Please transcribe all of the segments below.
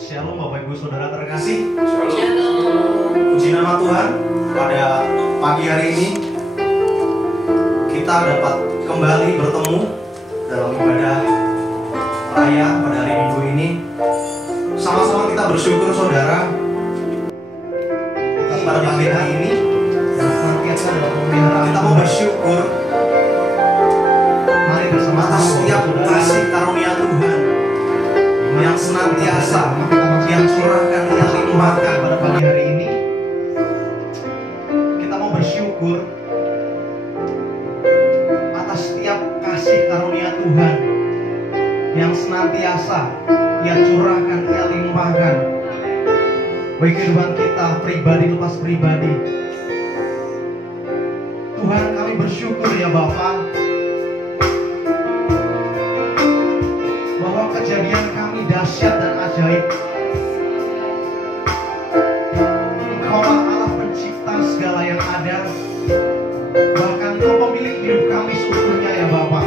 Shalom Bapak Ibu Saudara terkasih. Shalom. Puji nama Tuhan, pada pagi hari ini kita dapat kembali bertemu dalam ibadah raya pada hari Minggu ini. Sama-sama kita bersyukur saudara, pada pagi hari ini yang senantiasa dalam pemeliharaan kita mau bersyukur mari bersama atas setiap kasih karunia Tuhan yang senantiasa yang curahkan, yang limpahkan pada pagi hari ini. Kita mau bersyukur atas setiap kasih karunia Tuhan yang senantiasa Ia curahkan, Ia limpahkan bagi kehidupan kita pribadi lepas pribadi. Tuhan, kami bersyukur ya Bapa, bahwa kejadian kami dahsyat dan ajaib. Engkaulah Allah pencipta segala yang ada, bahkan Engkau pemilik hidup kami seutuhnya ya Bapa.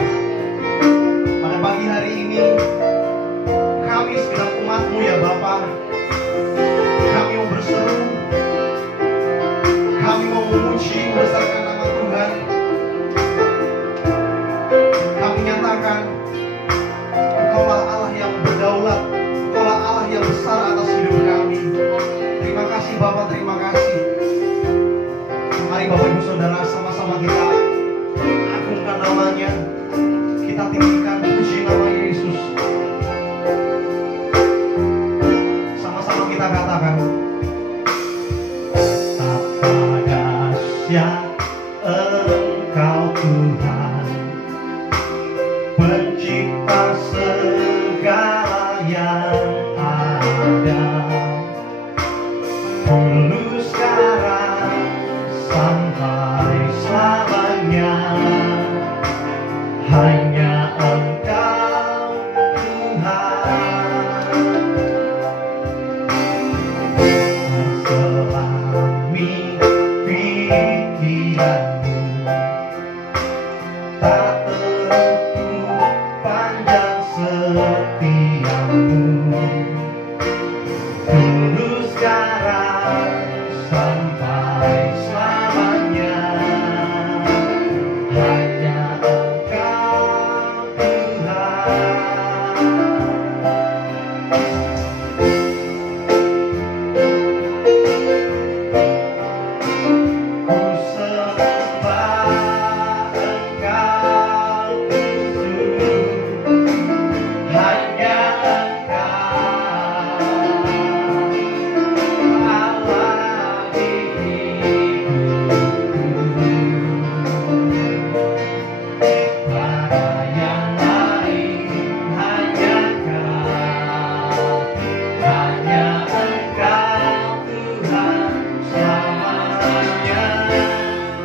Pada pagi hari ini kami segenap umat-Mu ya Bapa, kami mau berseru, kami mau memuji berdasarkan nama Tuhan. Kami nyatakan Engkaulah Allah yang berdaulat, Engkaulah Allah yang besar atas hidup kami. Terima kasih Bapak, terima kasih. Mari Bapak Ibu Saudara, sama-sama kita agungkan namanya, kita tinggikan puji nama Yesus. Sama-sama kita katakan, betapa dahsyat Engkau Tuhan, pencipta segala yang ada, dulu sekarang sampai selamanya. Hanya Engkau Tuhan, selami pikiranmu tak terukur panjang setiamu, dulu sekarang sampai selamanya. Hanya Engkau Tuhan. Ku sembah Engkau Yesus, hanya Engkau Allah di hidupku. Pada yang lain hanya Kau, hanya Engkau Tuhan selamanya.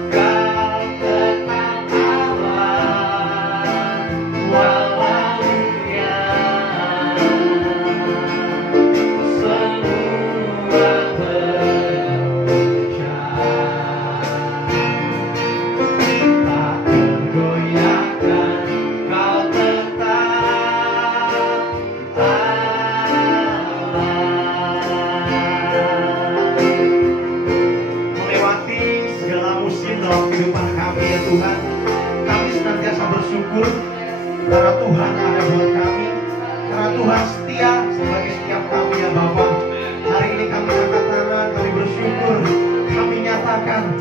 Kau tetap Allah, walaupnya semua bergoncang, tak tergoyahkan. Kau tetap melewati segala musim dalam kehidupan kami ya Tuhan. Kami senantiasa bersyukur karena Tuhan ada buat kami, karena Tuhan setia sebagai setiap kami ya Bapa. Hari ini kami angkat tangan, kami bersyukur, kami nyatakan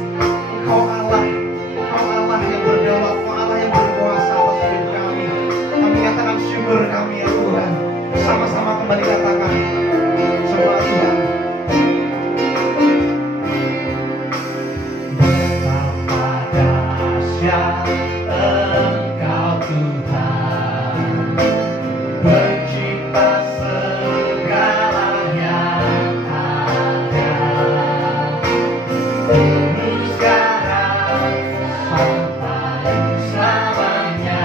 Engkau Allah, Engkau Allah yang berdaulat, Engkau Allah yang berkuasa atas hidup kami. Kami nyatakan syukur kami ya Tuhan. Sama-sama kembali katakan, sembah Tuhan. Betapa dahsyat Engkau Tuhan, pencipta segala yang ada, dulu sekarang sampai selamanya.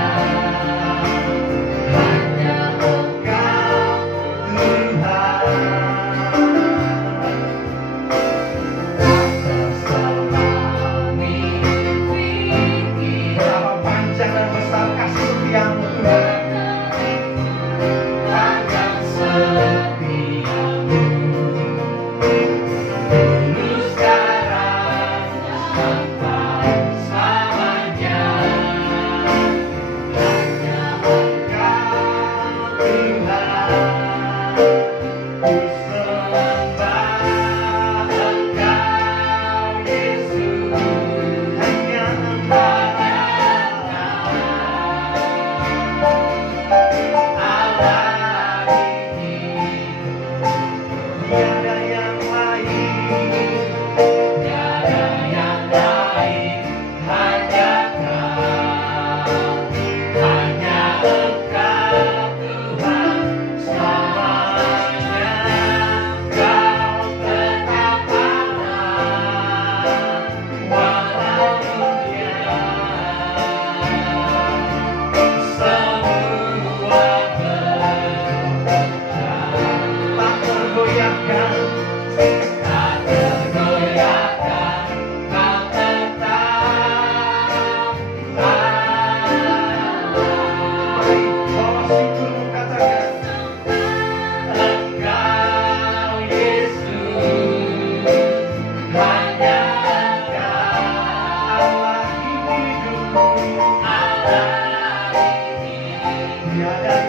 Hanya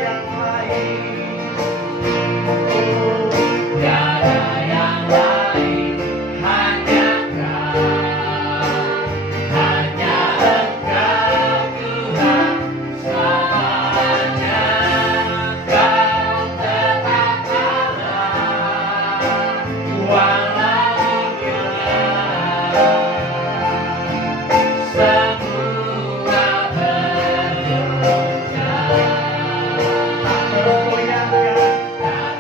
yang lain. Tiada yang lain, hanya Kau, hanya Engkau Tuhan selamanya. Kau tetap Allah, walau dunia semua bergoncang. Tak tergoyahkan, Tak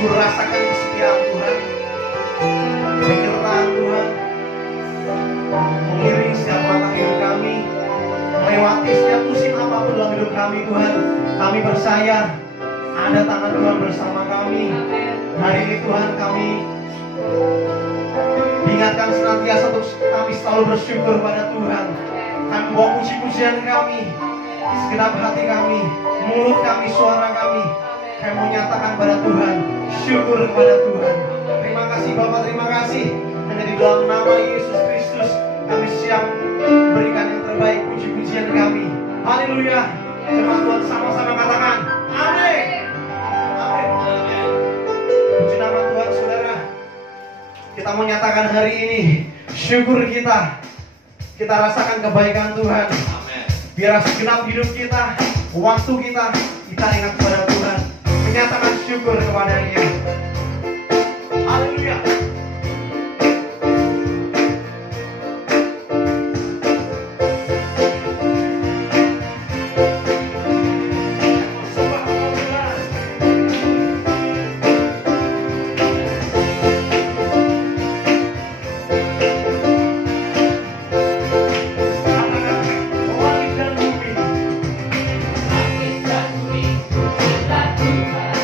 bersyukur, rasakan kesetiaan Tuhan, penyertaan Tuhan mengiring setiap langkah hidup kami, melewati setiap musim apapun dalam hidup kami. Tuhan, kami percaya ada tangan Tuhan bersama kami. Hari ini Tuhan, kami diingatkan senantiasa untuk kami selalu bersyukur pada Tuhan. Kami bawa puji-pujian kami, segenap hati kami, mulut kami, suara kami, kami menyatakan pada Tuhan, syukur kepada Tuhan. Terima kasih Bapak, terima kasih. Hanya di dalam nama Yesus Kristus kami siap berikan yang terbaik puji-pujian kami. Haleluya. Jemaat Tuhan sama-sama katakan amin. Amin. Puji nama Tuhan, saudara. Kita mau nyatakan hari ini syukur kita rasakan kebaikan Tuhan. Amin. Biar segenap hidup kita, waktu kita ingat kepada Tuhan, menyatakan syukur kepada-Nya. Haleluya. Langit dan bumi pujilah Tuhan.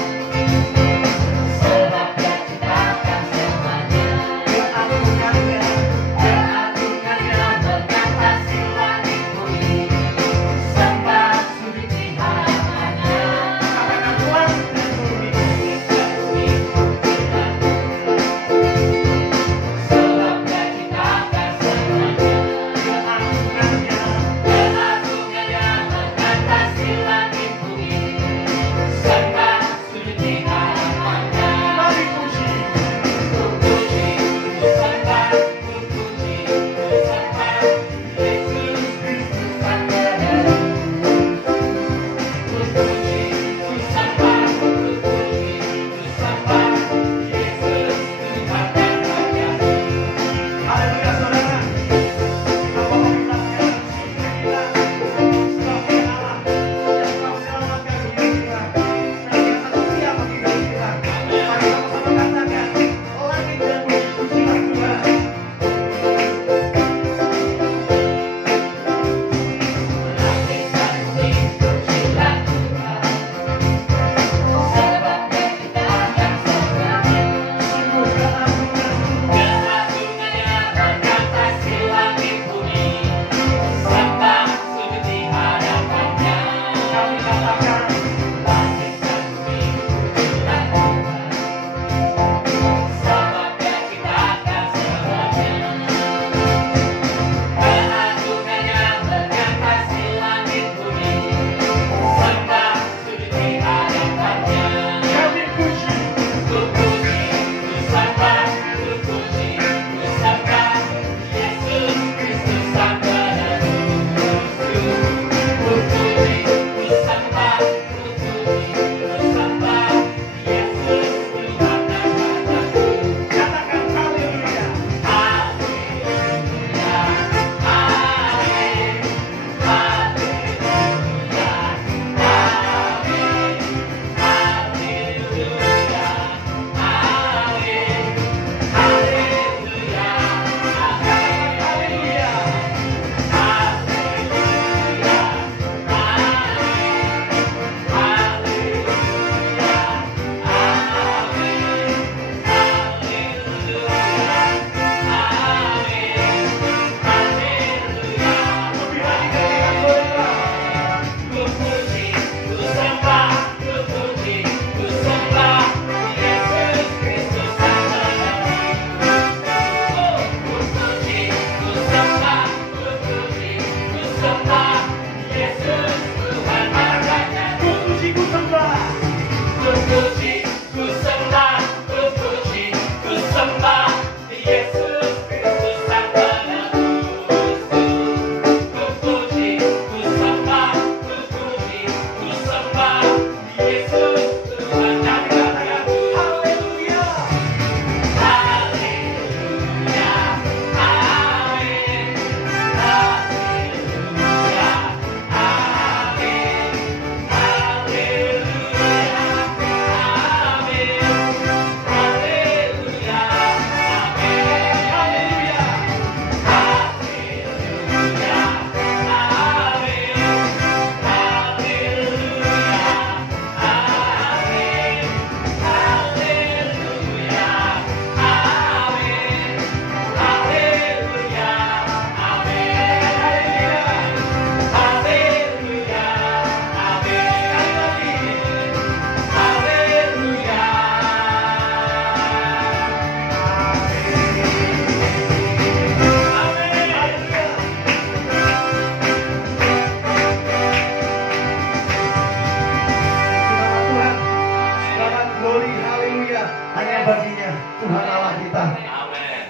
hanya baginya, Tuhan Allah kita. Amin.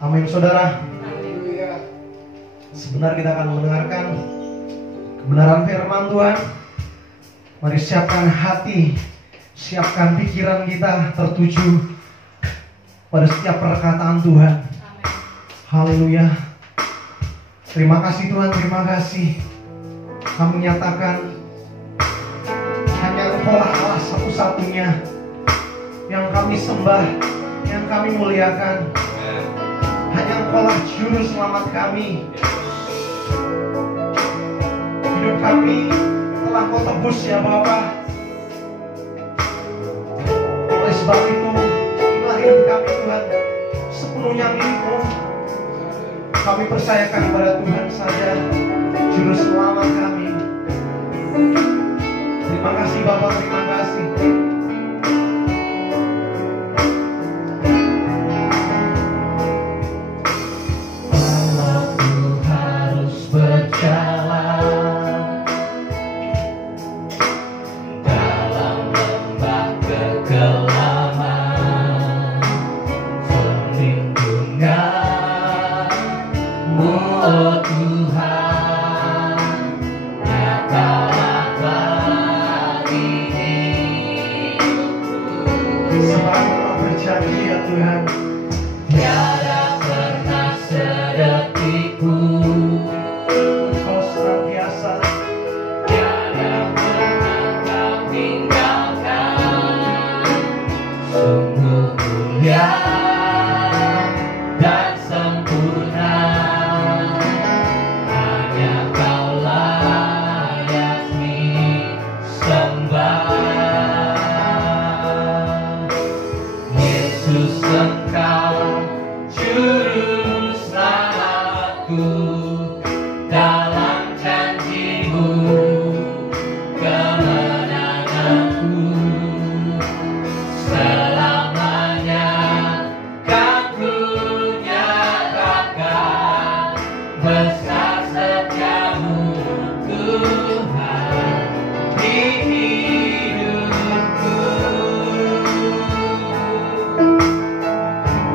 Amin, saudara. Sebentar kita akan mendengarkan kebenaran firman Tuhan. Mari siapkan hati, siapkan pikiran kita tertuju pada setiap perkataan Tuhan. Haleluya. Terima kasih Tuhan, terima kasih. Kami nyatakan hanya Engkau-lah Allah satu-satunya yang kami sembah, yang kami muliakan. Hanya Engkau-lah juru selamat kami. Hidup kami telah Kau tebus ya Bapa. Oleh sebab itu, inilah hidup kami Tuhan, sepenuhnya milik-Mu. Kami percayakan kepada Tuhan saja, juru selamat kami. Terima kasih Bapa, terima kasih.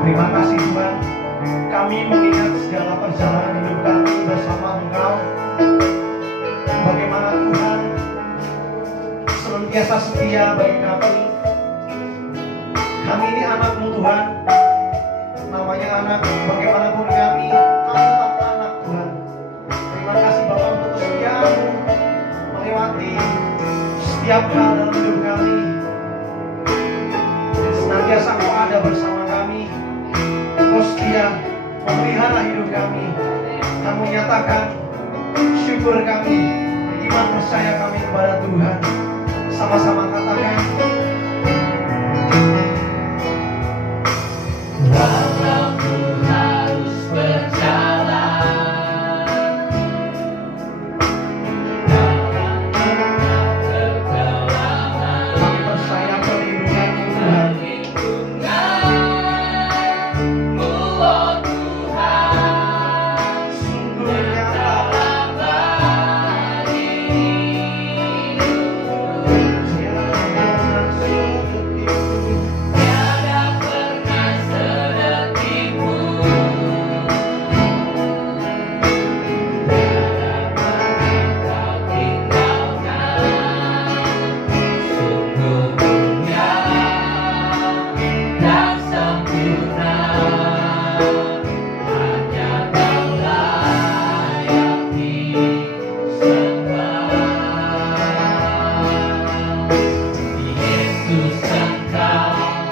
Terima kasih Tuhan, kami mengingat segala perjalanan hidup kami bersama Engkau. Bagaimana Tuhan senantiasa setia bagi kami. Kami ini anak-Mu Tuhan, namanya anak, bagaimanapun kami tetap anak Tuhan. Terima kasih Bapa untuk kesetiaan-Mu melewati setiap hal dalam hidup kami. Senantiasa Engkau ada bersama kami. Engkau setia memelihara hidup kami. Kami menyatakan syukur kami, iman percaya kami kepada Tuhan. Sama-sama katakan, walau ku harus berjalan dalam kegelapan, kami percaya perlindungan-Mu Tuhan. perlindungan-Mu, oh Tuhan, Sungguh nyata dalam hidupku. tiada pernah sedetik Tiada pernah sedetikmu, Yesus Engkau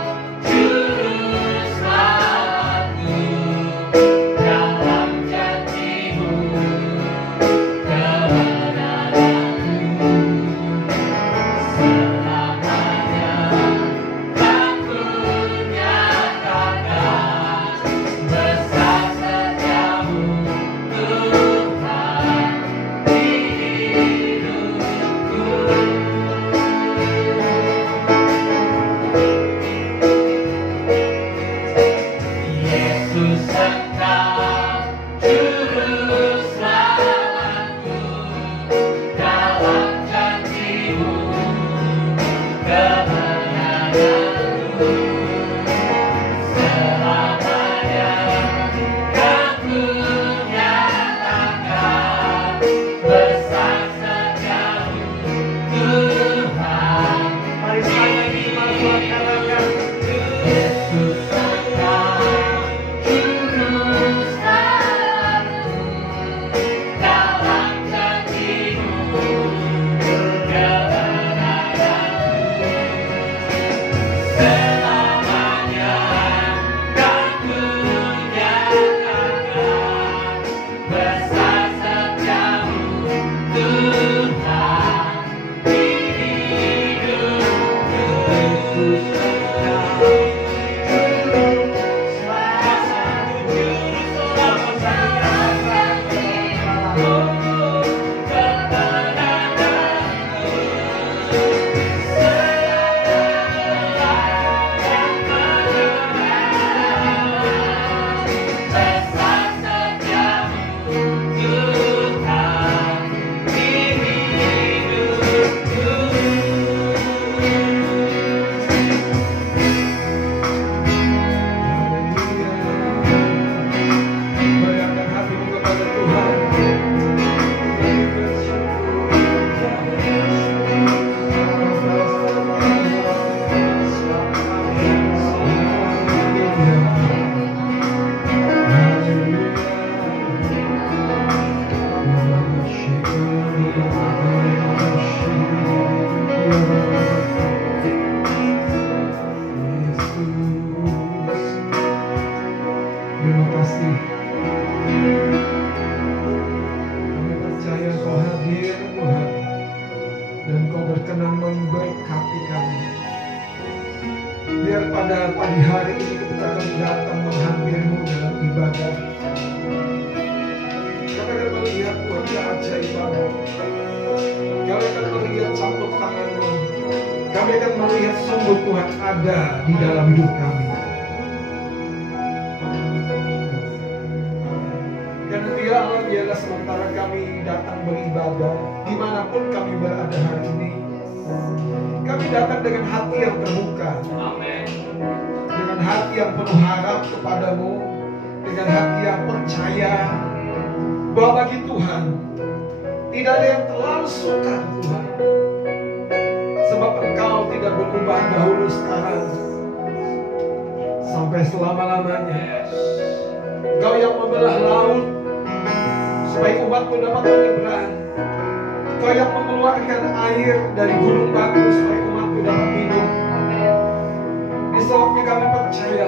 biar pada pagi hari ini ketika kami datang menghampirimu dalam ibadah, kami akan melihat Tuhan keajaiban-Mu. Kami akan melihat campur tangan-Mu. Kami akan melihat sungguh Tuhan ada di dalam hidup kami. Dan Dia Allah biarlah sementara kami datang beribadah, dimanapun kami berada hari ini, kami datang dengan hati yang terbuka. Amin. Dengan hati yang penuh harap kepadamu, dengan hati yang percaya bahwa bagi Tuhan tidak ada yang terlalu sukar, Tuhan, sebab Engkau tidak berubah dahulu, sekarang, sampai selama-lamanya. Engkau yang membelah laut supaya umatmu dapat menyeberang. Engkau yang mengeluarkan air dari gunung batu supaya umatmu dapat minum. Sebabnya kami percaya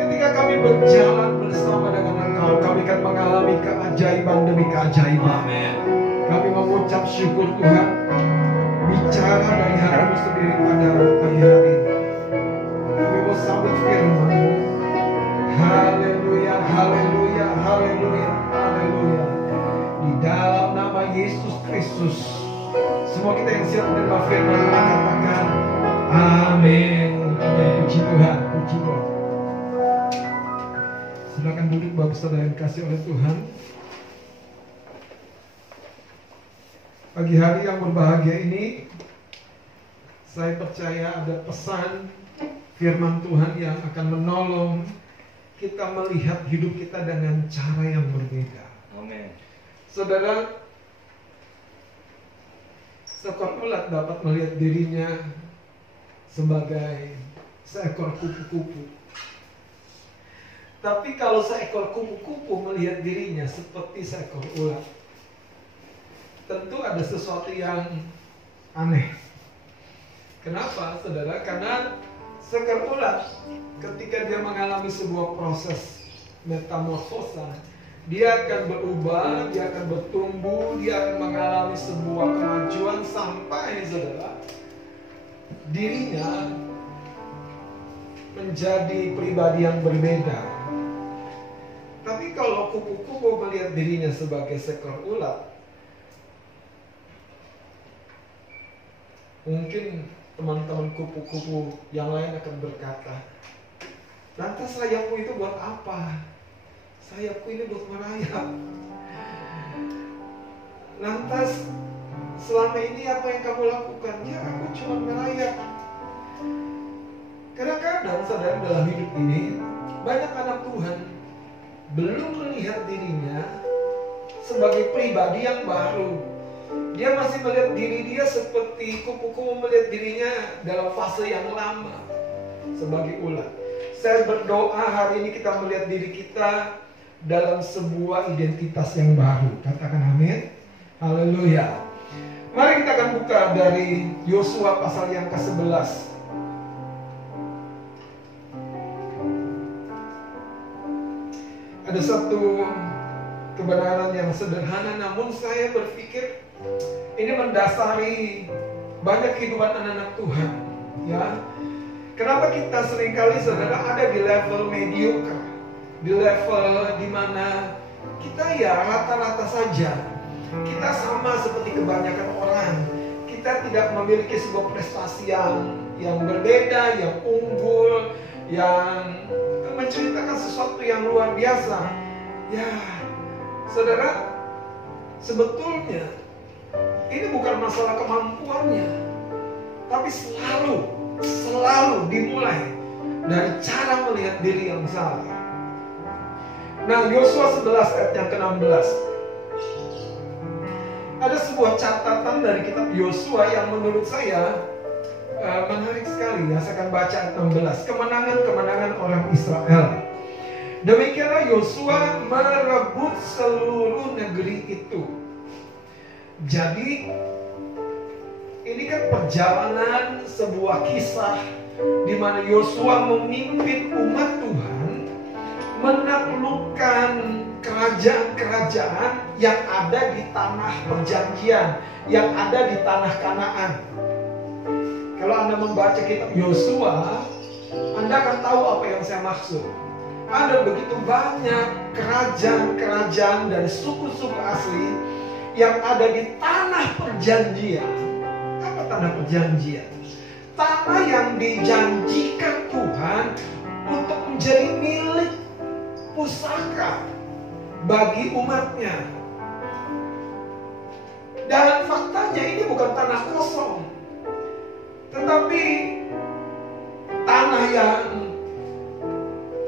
ketika kami berjalan bersama dengan Engkau, kami akan mengalami keajaiban demi keajaiban. Amin. Kami mengucap syukur Tuhan, bicara dari hati-Mu sendiri pada pagi hari ini. Kami mau sambut firman-Mu. Haleluya, haleluya, haleluya, haleluya. Di dalam nama Yesus Kristus, semua kita yang siap menerima firman akan katakan amin. Puji Tuhan, puji Tuhan. Silakan duduk Bapak Saudara yang dikasihi oleh Tuhan. Pagi hari yang berbahagia ini, saya percaya ada pesan firman Tuhan yang akan menolong kita melihat hidup kita dengan cara yang berbeda. Amin. Saudara, seekor ulat dapat melihat dirinya sebagai seekor kupu-kupu. Tapi kalau seekor kupu-kupu melihat dirinya seperti seekor ulat, tentu ada sesuatu yang aneh. Kenapa, saudara? Karena seekor ulat ketika dia mengalami sebuah proses metamorfosa, dia akan berubah, dia akan bertumbuh, dia akan mengalami sebuah kemajuan sampai, saudara, dirinya menjadi pribadi yang berbeda. Tapi kalau kupu-kupu melihat dirinya sebagai seekor ulat, mungkin teman-teman kupu-kupu yang lain akan berkata, lantas sayapmu itu buat apa? Sayapku ini buat merayap. Lantas selama ini apa yang kamu lakukan? Ya, aku cuma merayap. Kadang-kadang saudara dalam hidup ini, banyak anak Tuhan belum melihat dirinya sebagai pribadi yang baru. Dia masih melihat diri dia seperti kupu-kupu melihat dirinya dalam fase yang lama, sebagai ulat. Saya berdoa hari ini kita melihat diri kita dalam sebuah identitas yang baru. Katakan amin. Haleluya. Mari kita akan buka dari Yosua pasal yang ke-11. Ada satu kebenaran yang sederhana, namun saya berpikir ini mendasari banyak kehidupan anak-anak Tuhan. Ya, kenapa kita seringkali saudara ada di level mediocre, di level dimana kita ya rata-rata saja. Kita sama seperti kebanyakan orang. Kita tidak memiliki sebuah prestasi yang berbeda, yang unggul, yang menceritakan sesuatu yang luar biasa. Ya, saudara, sebetulnya ini bukan masalah kemampuannya, tapi selalu dimulai dari cara melihat diri yang salah. Nah, Yosua 11 ayat yang ke-16. Ada sebuah catatan dari kitab Yosua yang menurut saya menarik sekali. Ya, saya akan baca ayat 16. Kemenangan-kemenangan orang Israel. Demikianlah Yosua merebut seluruh negeri itu. Jadi ini kan perjalanan sebuah kisah di mana Yosua memimpin umat Tuhan menaklukkan kerajaan-kerajaan yang ada di tanah perjanjian, yang ada di tanah Kanaan. Kalau Anda membaca kitab Yosua, Anda akan tahu apa yang saya maksud. Ada begitu banyak kerajaan-kerajaan dan suku-suku asli yang ada di tanah perjanjian. Apa tanah perjanjian? Tanah yang dijanjikan Tuhan untuk menjadi milik pusaka bagi umatnya. Dan faktanya ini bukan tanah kosong, tetapi tanah yang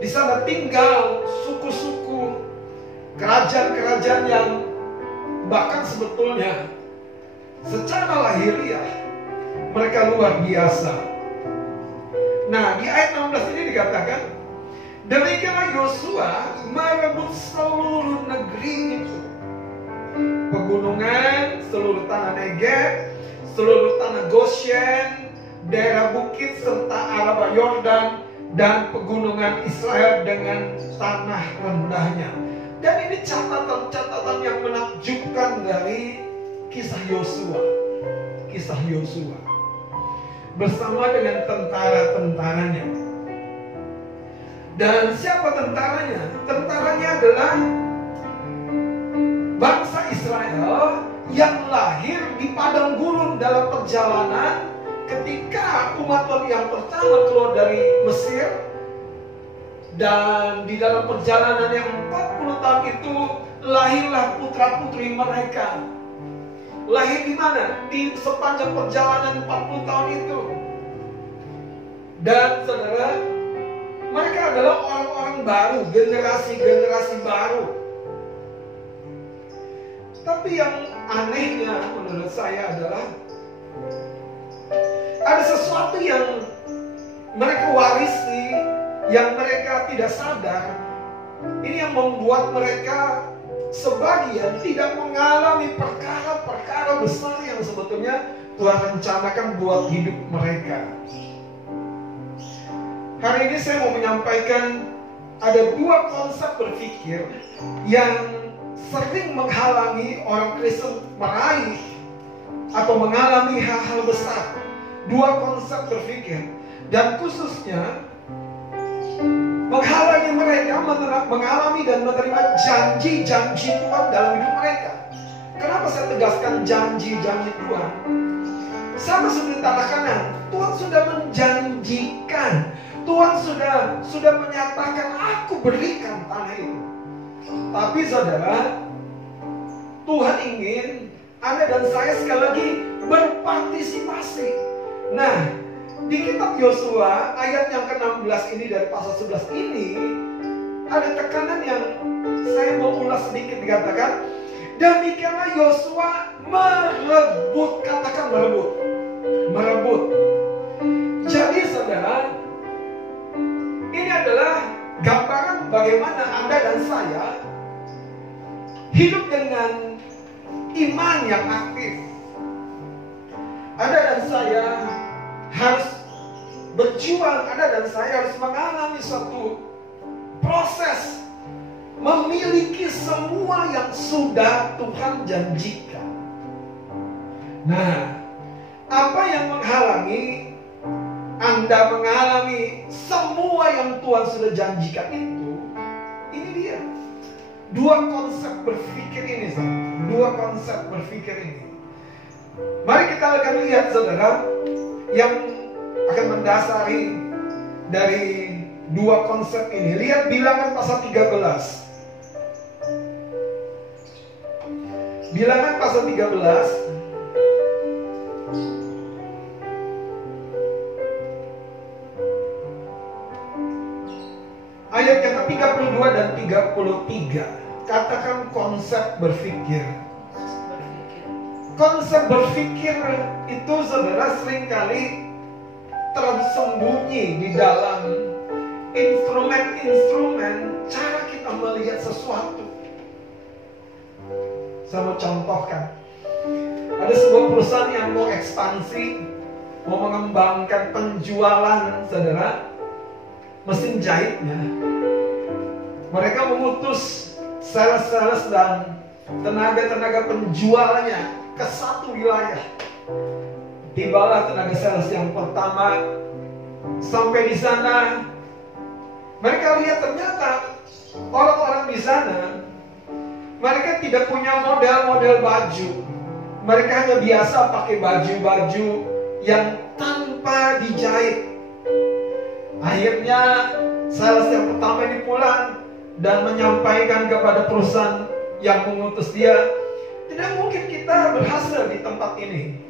di sana tinggal suku-suku, kerajaan-kerajaan yang bahkan sebetulnya secara lahiriah mereka luar biasa. Nah, di ayat 16 ini dikatakan, demikianlah Yosua merebut seluruh negeri itu, pegunungan, seluruh tanah Negeb, seluruh tanah Goshen, daerah bukit serta Araba Yordan, dan pegunungan Israel dengan tanah rendahnya. Dan ini catatan-catatan yang menakjubkan dari kisah Yosua. Kisah Yosua bersama dengan tentara-tentaranya. Dan siapa tentaranya? Tentaranya adalah bangsa Israel yang lahir di padang gurun dalam perjalanan ketika umat yang pertama keluar dari Mesir. Dan di dalam perjalanan yang 40 tahun itu lahirlah putra-putri mereka. Lahir di mana? Di sepanjang perjalanan 40 tahun itu. Dan saudara, mereka adalah orang-orang baru, generasi-generasi baru. Tapi yang anehnya menurut saya adalah ada sesuatu yang mereka warisi, yang mereka tidak sadar. Ini yang membuat mereka sebagian tidak mengalami perkara-perkara besar yang sebetulnya Tuhan rencanakan buat hidup mereka. Hari ini saya mau menyampaikan ada dua konsep berpikir yang sering menghalangi orang Kristen meraih atau mengalami hal-hal besar. Dua konsep berpikir, dan khususnya menghalangi mereka mengalami dan menerima janji-janji Tuhan dalam hidup mereka. Kenapa saya tegaskan janji-janji Tuhan? Sama seperti tanah Kanaan, Tuhan sudah menjanjikan, Tuhan sudah menyatakan, aku berikan tanah itu. Tapi saudara, Tuhan ingin Anda dan saya sekali lagi berpartisipasi. Nah, di kitab Yosua ayat yang ke-16 ini dari pasal 11 ini ada tekanan yang saya mau ulas sedikit. Dikatakan, demikianlah Yosua merebut. Katakan merebut. Merebut. Jadi saudara, ini adalah gambaran bagaimana Anda dan saya hidup dengan iman yang aktif. Anda dan saya harus berjuang, Anda dan saya harus mengalami suatu proses memiliki semua yang sudah Tuhan janjikan. Nah, apa yang menghalangi Anda mengalami semua yang Tuhan sudah janjikan itu? Ini dia. Dua konsep berpikir ini, saudara. Dua konsep berpikir ini. Mari kita akan lihat, saudara, yang akan mendasari dari dua konsep ini. Lihat Bilangan pasal 13. Bilangan pasal 13. Ayat yang ke-32 dan 33. Katakan konsep berpikir. Konsep berpikir itu, saudara, seringkali tersembunyi di dalam instrumen-instrumen cara kita melihat sesuatu. Saya mau contohkan. Ada sebuah perusahaan yang mau ekspansi, mau mengembangkan penjualan, saudara, mesin jahitnya. Mereka memutus sales-sales dan tenaga-tenaga penjualnya ke satu wilayah. Tibalah tenaga sales yang pertama. Sampai di sana, mereka lihat ternyata orang-orang di sana, mereka tidak punya model-model baju. Mereka hanya biasa pakai baju-baju yang tanpa dijahit. Akhirnya sales yang pertama ini pulang dan menyampaikan kepada perusahaan yang mengutus dia, tidak mungkin kita berhasil di tempat ini,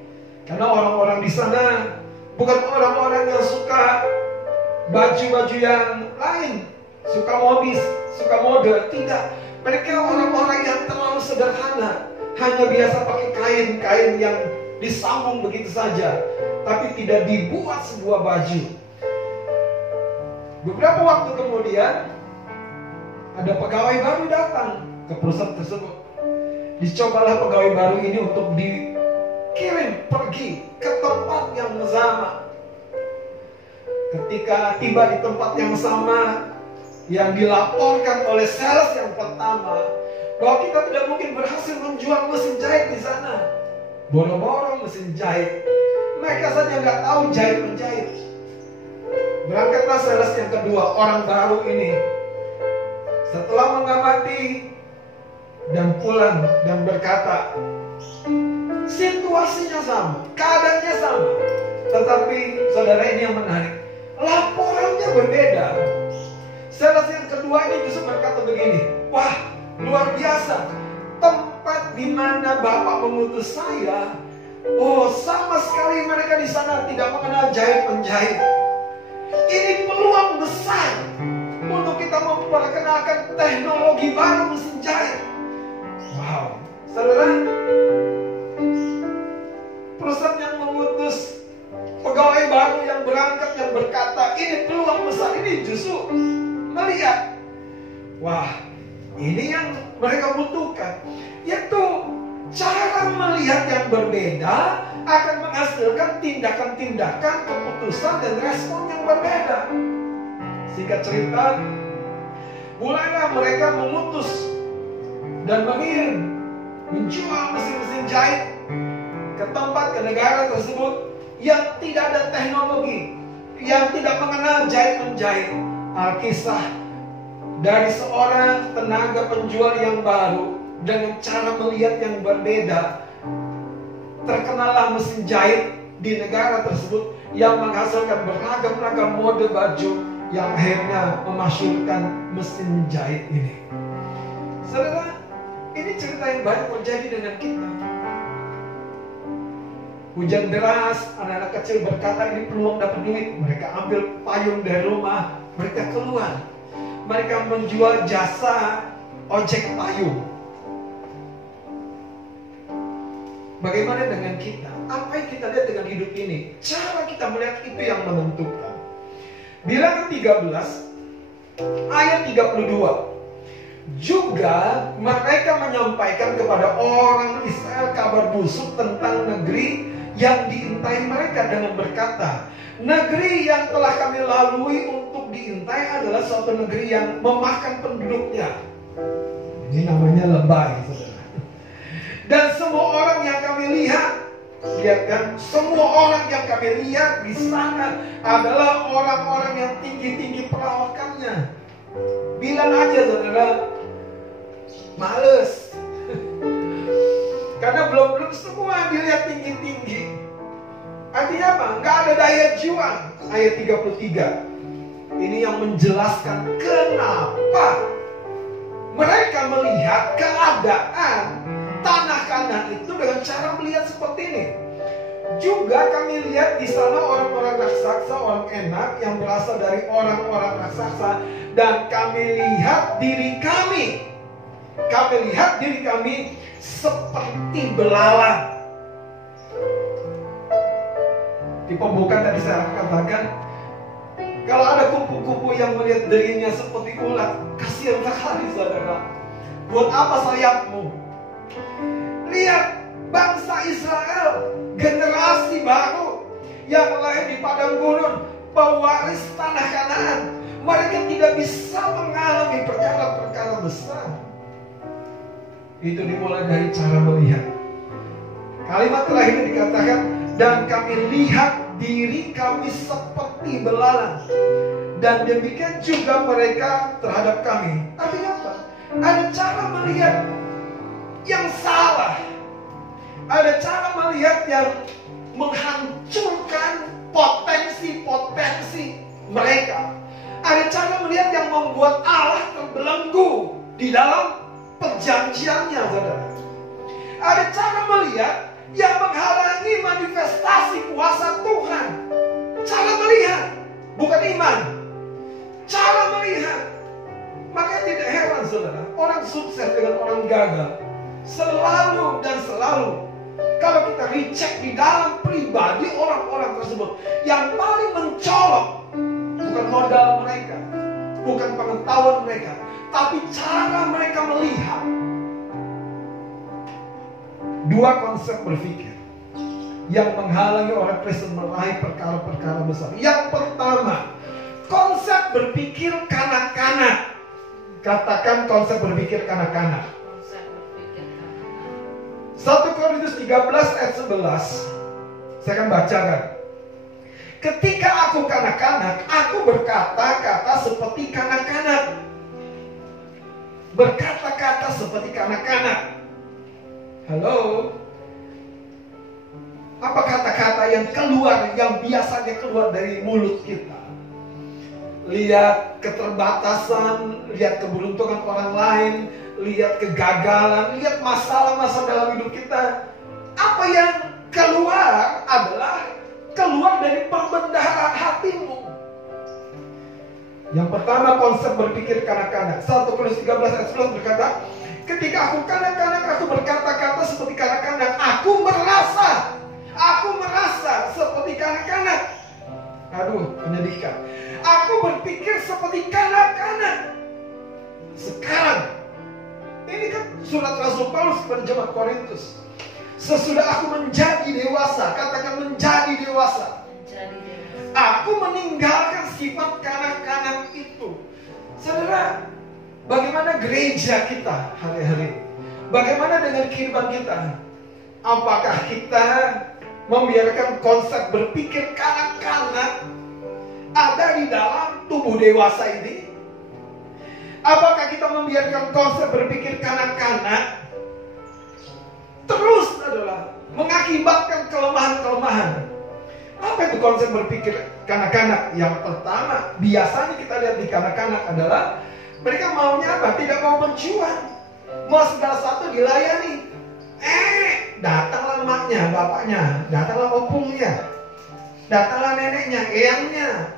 karena orang-orang di sana bukan orang-orang yang suka baju-baju yang lain, suka mobil, suka mode. Tidak, mereka orang-orang yang terlalu sederhana, hanya biasa pakai kain-kain yang disambung begitu saja, tapi tidak dibuat sebuah baju. Beberapa waktu kemudian, ada pegawai baru datang ke perusahaan tersebut. Dicobalah pegawai baru ini untuk dikirim pergi ke tempat yang sama. Ketika tiba di tempat yang sama, yang dilaporkan oleh sales yang pertama, bahwa kita tidak mungkin berhasil menjual mesin jahit di sana. Boro-boro mesin jahit, mereka saja nggak tahu jahit menjahit. Berangkatlah sales yang kedua, orang baru ini. Setelah mengamati dan pulang dan berkata, situasinya sama, keadaannya sama, tetapi saudara ini yang menarik, laporannya berbeda. Sales yang kedua ini justru berkata begini, wah luar biasa, tempat di mana Bapak mengutus saya, oh sama sekali mereka di sana tidak mengenal jahit menjahit. Ini peluang besar untuk kita memperkenalkan teknologi baru mesin jahit. Wow, saudara, perusahaan yang mengutus pegawai baru yang berangkat yang berkata ini peluang besar, ini justru melihat, wah ini yang mereka butuhkan, yaitu cara melihat yang berbeda akan menghasilkan tindakan-tindakan, keputusan dan respon yang berbeda. Singkat cerita, mulailah mereka mengutus dan mengirim, menjual mesin-mesin jahit ke tempat, ke negara tersebut yang tidak ada teknologi, yang tidak mengenal jahit menjahit. Alkisah dari seorang tenaga penjual yang baru dengan cara melihat yang berbeda, terkenalah mesin jahit di negara tersebut yang menghasilkan beragam-ragam mode baju yang akhirnya memasyhurkan mesin jahit ini. Saudara, ini cerita yang banyak terjadi dengan kita. Hujan deras, anak-anak kecil berkata ini peluang dapat duit. Mereka ambil payung dari rumah, mereka keluar. Mereka menjual jasa ojek payung. Bagaimana dengan kita? Apa yang kita lihat dengan hidup ini? Cara kita melihat itu yang menentukan. Bilangan 13 ayat 32. Juga mereka menyampaikan kepada orang Israel kabar busuk tentang negeri yang diintai mereka dengan berkata, negeri yang telah kami lalui untuk diintai adalah suatu negeri yang memakan penduduknya. Ini namanya lebay, saudara. Dan semua orang yang kami lihat kan, semua orang yang kami lihat di sana adalah orang-orang yang tinggi-tinggi perawakannya. Bilang aja saudara, males. Karena belum semua dilihat tinggi-tinggi. Artinya apa? Nggak ada daya juang. Ayat 33. Ini yang menjelaskan kenapa mereka melihat keadaan tanah Kanaan itu dengan cara melihat seperti ini. Juga kami lihat di sana orang-orang raksasa, orang enak yang berasal dari orang-orang raksasa, dan kami lihat diri kami. Kami lihat diri kami seperti belalang. Di pembukaan tadi saya katakan, kalau ada kupu-kupu yang melihat dirinya seperti ulat, kasihan sekali saudara. Buat apa sayapmu? Lihat bangsa Israel, generasi baru yang lahir di padang gurun, pewaris tanah Kanaan. Mereka tidak bisa mengalami perkara-perkara besar. Itu dimulai dari cara melihat. Kalimat terakhir dikatakan, dan kami lihat diri kami seperti belalang, dan demikian juga mereka terhadap kami. Artinya apa? Ada cara melihat yang salah, ada cara melihat yang menghancurkan potensi-potensi mereka. Ada cara melihat yang membuat Allah terbelenggu di dalam perjanjiannya, saudara. Ada cara melihat yang menghalangi manifestasi kuasa Tuhan. Cara melihat, bukan iman. Cara melihat. Makanya tidak heran, saudara, orang sukses dengan orang gagal selalu dan selalu, kalau kita recheck di dalam pribadi orang-orang tersebut, yang paling mencolok bukan modal mereka, bukan pengetahuan mereka, tapi cara mereka melihat. Dua konsep berpikir yang menghalangi orang Kristen meraih perkara-perkara besar. Yang pertama, konsep berpikir kanak-kanak. Katakan konsep berpikir kanak-kanak. 1 Korintus 13 ayat 11. Saya akan bacakan. Ketika aku kanak-kanak, aku berkata-kata seperti kanak-kanak. Berkata-kata seperti kanak-kanak. Halo? Apa kata-kata yang keluar, yang biasanya keluar dari mulut kita? Lihat keterbatasan, lihat keberuntungan orang lain, lihat kegagalan, lihat masalah-masalah dalam hidup kita. Apa yang keluar adalah keluar dari pembendaharaan hatimu. Yang pertama, konsep berpikir kanak-kanak. 1 Korintus 13 ayat 11 berkata, ketika aku kanak-kanak, aku berkata-kata seperti kanak-kanak. Aku merasa seperti kanak-kanak. Aduh, menyedihkan. Aku berpikir seperti kanak-kanak. Sekarang, ini kan surat Rasul Paulus kepada jemaat Korintus. Sesudah aku menjadi dewasa, katakan menjadi dewasa, aku meninggalkan sifat kanak-kanak itu. Saudara, bagaimana gereja kita hari-hari? Bagaimana dengan kehidupan kita? Apakah kita membiarkan konsep berpikir kanak-kanak ada di dalam tubuh dewasa ini? Apakah kita membiarkan konsep berpikir kanak-kanak terus adalah mengakibatkan kelemahan-kelemahan? Apa itu konsep berpikir kanak-kanak? Yang pertama, biasanya kita lihat di kanak-kanak adalah mereka maunya apa? Tidak mau berjuang, mau segala sesuatu dilayani. Datanglah emaknya, bapaknya, datanglah opungnya, datanglah neneknya, eyangnya.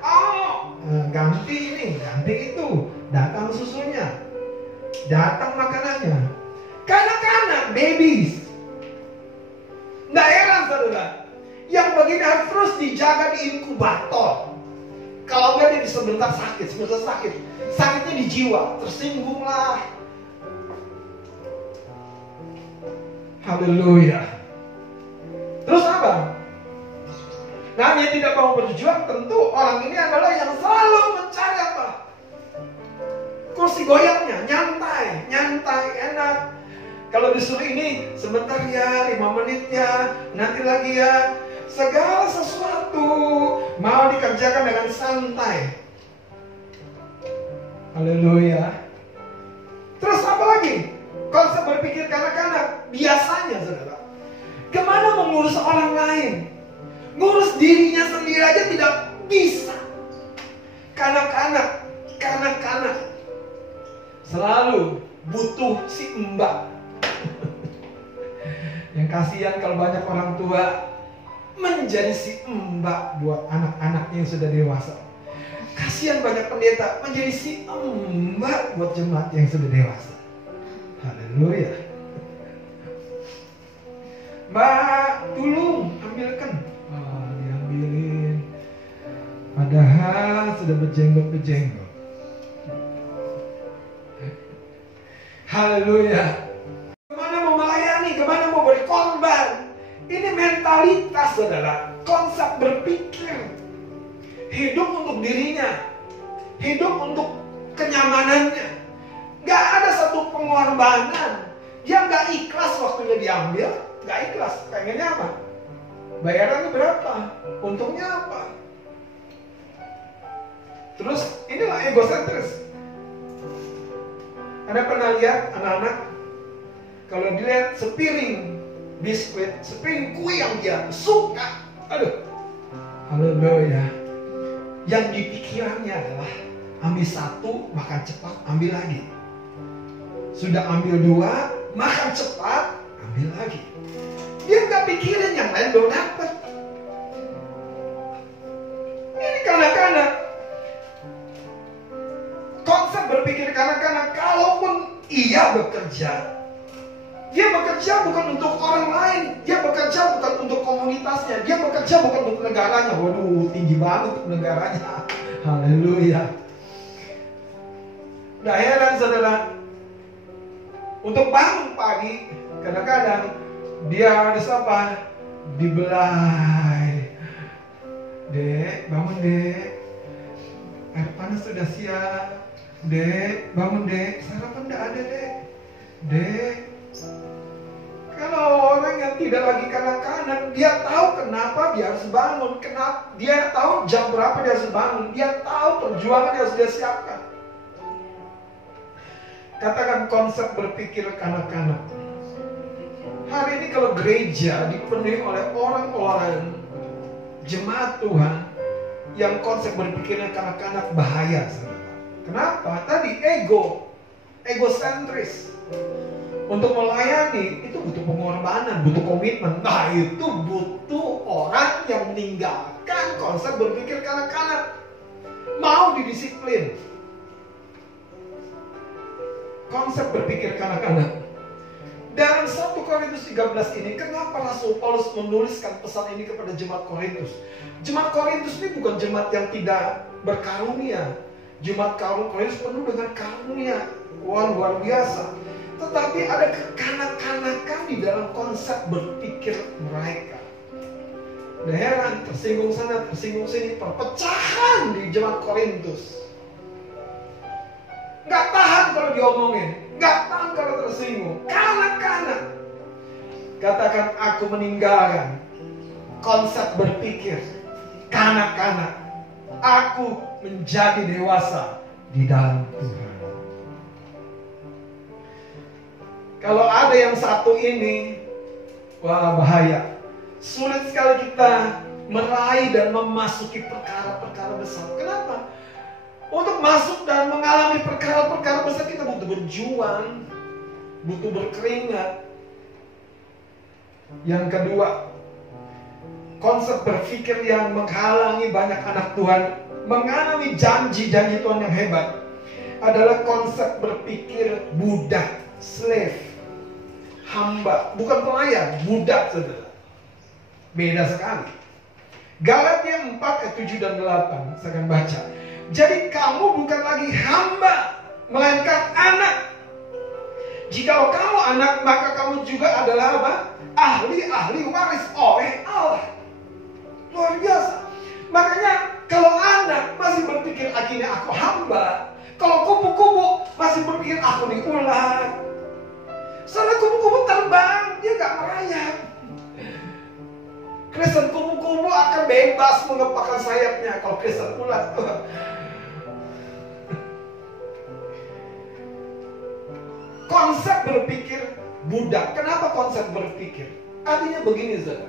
Ganti ini, ganti itu, datang susunya, datang makanannya. Kanak-kanak, babies. Nggak heran, saudara, yang begini harus terus dijaga di inkubator. Kalau nggak dia sebentar sakit. Sakitnya di jiwa, tersinggung lah. Haleluya. Terus apa? Nah, yang tidak mau berjuang, tentu orang ini adalah yang selalu mencari apa? Kursi goyangnya, nyantai, enak. Kalau disuruh ini, sebentar ya, 5 menit ya, nanti lagi ya. Segala sesuatu mau dikerjakan dengan santai. Haleluya. Terus apa lagi? Konsep berpikir kanak-kanak. Biasanya, saudara, kemana mengurus orang lain? Ngurus dirinya sendiri aja tidak bisa. Kanak-kanak selalu butuh si mbak. Yang kasihan kalau banyak orang tua menjadi si mbak buat anak-anaknya yang sudah dewasa. Kasihan banyak pendeta menjadi si mbak buat jemaat yang sudah dewasa. Haleluya. Mbak, tolong ambilkan. Diambilin. Padahal sudah berjenggot. Haleluya. Kemana mau melayani, kemana mau berkorban. Ini mentalitas, saudara. Konsep berpikir. Hidup untuk dirinya. Hidup untuk kenyamanannya. Gak ada satu pengorbanan. Dia gak ikhlas waktunya diambil. Gak ikhlas. Pengennya apa? Bayarannya berapa? Untungnya apa? Terus inilah egosentris. Anda pernah lihat anak-anak kalau dilihat sepiring biskuit, sepiring kue yang dia suka, aduh, haleluya. Yang dipikirannya adalah ambil satu, makan cepat, ambil lagi. Sudah ambil dua, makan cepat, ambil lagi. Dia nggak pikirin yang lain belum dapat. Ini kanak-kanak. Konsep berpikir kanak-kanak, kalaupun ia bekerja, dia bekerja bukan untuk orang lain, dia bekerja bukan untuk komunitasnya, dia bekerja bukan untuk negaranya. Waduh, tinggi banget untuk negaranya. Haleluya. Nah, heran saudara, untuk bangun pagi, kadang-kadang dia harus apa? Dibelai. Dek, bangun dek. Air panas sudah siap. Dek, bangun dek. Sarapan enggak ada dek. Dek. Kalau orang yang tidak lagi kanak-kanak, dia tahu kenapa dia harus bangun. Kenapa? Dia tahu jam berapa dia harus bangun. Dia tahu perjuangan yang harus dia siapkan. Katakan konsep berpikir kanak-kanak. Hari ini kalau gereja dipenuhi oleh orang-orang jemaat Tuhan yang konsep berpikirnya kanak-kanak, bahaya, saudara. Kenapa? Tadi egosentris. Untuk melayani itu butuh pengorbanan, butuh komitmen. Nah, itu butuh orang yang meninggalkan konsep berpikir kanak-kanak, mau didisiplin. Konsep berpikir kanak-kanak. Dalam 1 Korintus 13 ini, kenapa Rasul Paulus menuliskan pesan ini kepada jemaat Korintus? Jemaat Korintus ini bukan jemaat yang tidak berkarunia. Jemaat Korintus penuh dengan karunia. Wah, luar biasa. Tetapi ada kekanak-kanakan di dalam konsep berpikir mereka. Nah, heran, tersinggung sana, tersinggung sini, perpecahan di jemaat Korintus. Gak tahan kalau diomongin, gak tahan kalau tersinggung. Kanak-kanak. Katakan, aku meninggalkan konsep berpikir kanak-kanak. Aku menjadi dewasa di dalam Tuhan. Kalau ada yang satu ini, wah, bahaya. Sulit sekali kita meraih dan memasuki perkara-perkara besar. Kenapa? Untuk masuk dan mengalami perkara-perkara besar kita butuh berjuang, butuh berkeringat. Yang kedua, konsep berpikir yang menghalangi banyak anak Tuhan mengalami janji-janji Tuhan yang hebat adalah konsep berpikir budak, slave, hamba, bukan pelayan, budak, saudara. Beda sekali. Galatia 4 ayat 7 dan 8, saya akan baca. Jadi kamu bukan lagi hamba, melainkan anak. Jikalau kamu anak, maka kamu juga adalah apa? Ahli-ahli waris oleh Allah. Luar biasa. Makanya kalau anak masih berpikir akhirnya aku hamba, kalau kupu-kupu masih berpikir aku diulat. Soalnya kupu-kupu terbang, dia gak merayap. Kristen kupu-kupu akan bebas mengepakkan sayapnya. Kalau Kristen ulat, konsep berpikir budak. Kenapa konsep berpikir? Artinya begini, saudara.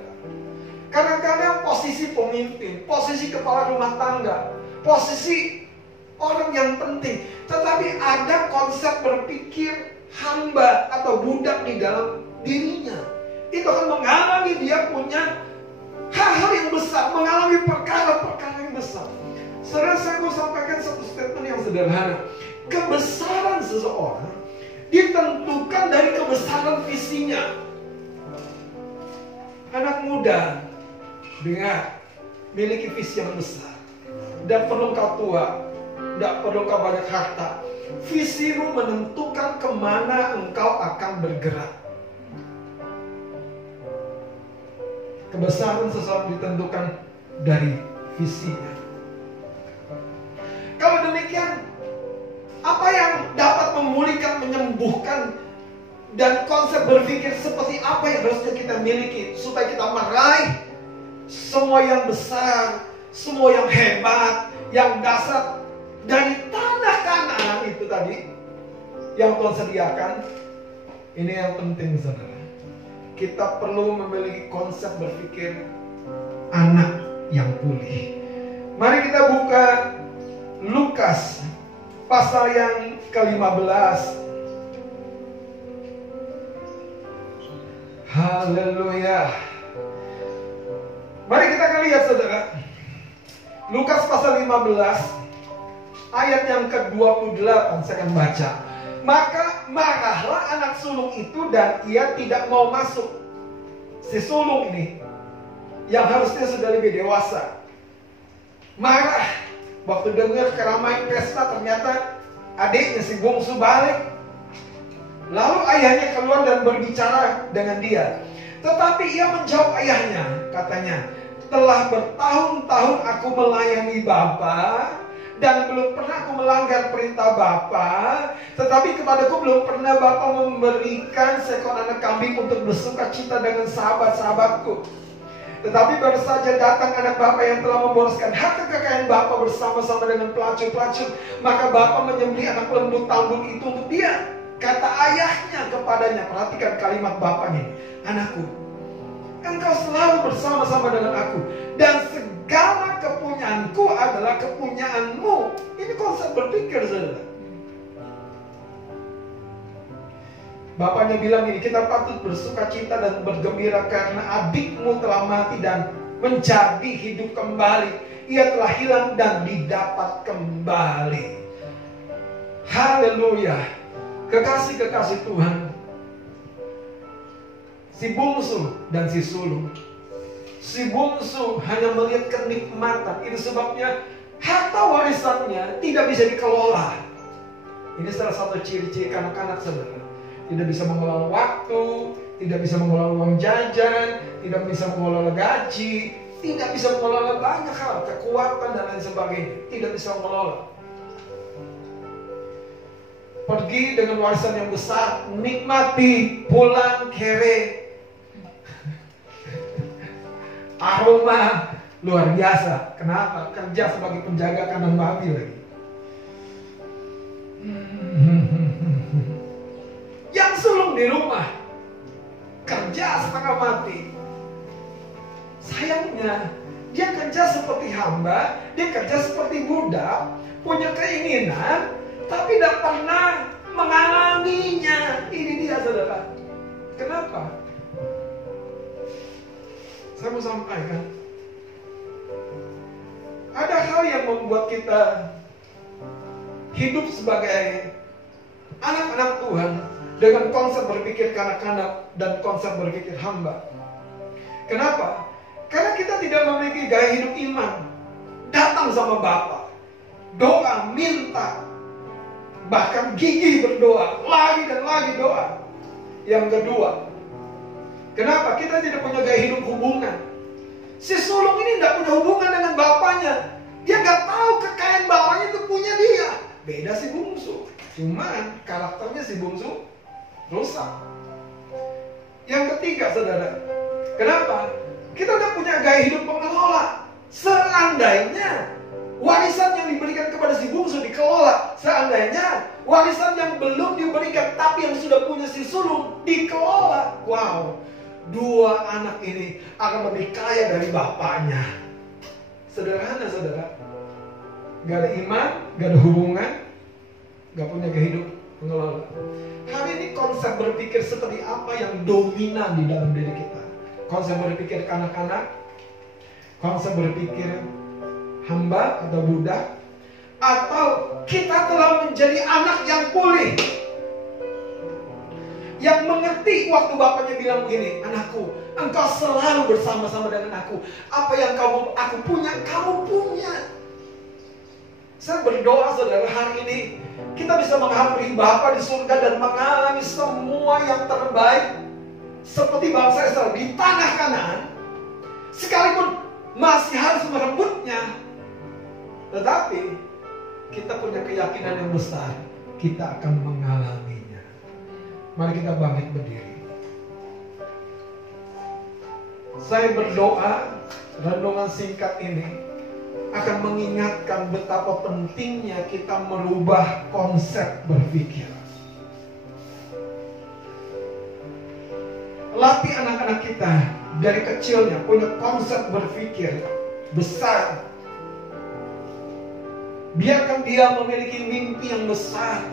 Kadang-kadang posisi pemimpin, posisi kepala rumah tangga, posisi orang yang penting, tetapi ada konsep berpikir hamba atau budak di dalam dirinya. Itu akan menghalangi dia punya hal-hal yang besar, mengalami perkara-perkara yang besar. Saudara, saya mau sampaikan satu statement yang sederhana. Kebesaran seseorang ditentukan dari kebesaran visinya. Anak muda, dengar, miliki visi yang besar. Tidak perlu kau tua, tidak perlu kau banyak harta. Visimu menentukan kemana engkau akan bergerak. Kebesaran seseorang ditentukan dari visinya. Kalau demikian, apa yang dapat memulihkan, menyembuhkan, dan konsep berpikir seperti apa yang harusnya kita miliki supaya kita meraih semua yang besar, semua yang hebat, yang dasar dari tanah Kanaan itu tadi yang Tuhan sediakan. Ini yang penting, saudara. Kita perlu memiliki konsep berpikir anak yang pulih. Mari kita buka Lukas pasal yang ke-15. Haleluya. Mari kita lihat, saudara. Lukas pasal 15 ayat yang ke-28 saya akan baca. Maka marahlah anak sulung itu dan ia tidak mau masuk. Si sulung ini yang harusnya sudah lebih dewasa marah waktu dengar keramaian pesta, ternyata adiknya si bungsu balik. Lalu ayahnya keluar dan berbicara dengan dia. Tetapi ia menjawab ayahnya, katanya, telah bertahun-tahun aku melayani Bapa dan belum pernah aku melanggar perintah Bapa, tetapi kepadaku belum pernah Bapa memberikan seekor anak kambing untuk bersuka cita dengan sahabat-sahabatku. Tetapi baru saja datang anak Bapa yang telah memboroskan harta kekayaan Bapa bersama-sama dengan pelacur-pelacur, maka Bapa menyembelih anak lembu tambun itu untuk dia. Kata ayahnya kepadanya, perhatikan kalimat bapaknya, anakku, engkau selalu bersama-sama dengan aku, dan segala kepunyaanku adalah kepunyaanmu. Ini konsep berpikir, saudara. Bapaknya bilang ini, kita patut bersuka cita dan bergembira karena adikmu telah mati dan menjadi hidup kembali. Ia telah hilang dan didapat kembali. Haleluya. Kekasih-kekasih Tuhan, si bungsu dan si sulung. Si bungsu hanya melihat kenikmatan. Itu sebabnya harta warisannya tidak bisa dikelola. Ini salah satu ciri-ciri kanak-kanak, saudara. Tidak bisa mengelola waktu, tidak bisa mengelola uang jajan, tidak bisa mengelola gaji, tidak bisa mengelola banyak hal, kekuatan dan lain sebagainya. Tidak bisa mengelola. Pergi dengan warisan yang besar, nikmati, pulang kere. Aroma luar biasa. Kenapa? Kerja sebagai penjaga kandang babi lagi. Yang sulung di rumah, kerja setengah mati. Sayangnya, dia kerja seperti hamba, dia kerja seperti budak, punya keinginan, tapi tidak pernah mengalaminya. Ini dia, saudara. Kenapa? Saya mau sampaikan, ada hal yang membuat kita hidup sebagai anak-anak Tuhan dengan konsep berpikir kanak-kanak dan konsep berpikir hamba. Kenapa? Karena kita tidak memiliki gaya hidup iman. Datang sama Bapa, doa, minta, bahkan gigih berdoa, lagi dan lagi doa. Yang kedua, kenapa? Kita tidak punya gaya hidup hubungan. Si sulung ini tidak punya hubungan dengan bapaknya. Dia nggak tahu kekayaan bapaknya itu punya dia. Beda si bungsu. Cuman karakternya si bungsu rusak. Yang ketiga, saudara, kenapa? Kita udah punya gaya hidup pengelola. Seandainya warisan yang diberikan kepada si bungsu dikelola, seandainya warisan yang belum diberikan tapi yang sudah punya si sulung dikelola, wow, dua anak ini akan lebih kaya dari bapaknya. Sederhana, saudara. Gak ada iman, gak ada hubungan, gak punya gaya hidup pengelola. Hari ini konsep berpikir seperti apa yang dominan di dalam diri kita? Konsep berpikir kanak-kanak, konsep berpikir hamba atau budak, atau kita telah menjadi anak yang pulih, yang mengerti waktu bapaknya bilang begini, anakku, engkau selalu bersama-sama dengan aku. Apa yang aku punya, kamu punya. Saya berdoa, saudara, hari ini kita bisa menghampiri Bapa di surga dan mengalami semua yang terbaik seperti bangsa Israel di tanah Kanaan, sekalipun masih harus merebutnya. Tetapi kita punya keyakinan yang besar, kita akan mengalaminya. Mari kita bangkit berdiri. Saya berdoa renungan singkat ini akan mengingatkan betapa pentingnya kita merubah konsep berpikir. Latih anak-anak kita dari kecilnya punya konsep berpikir besar. Biarkan dia memiliki mimpi yang besar,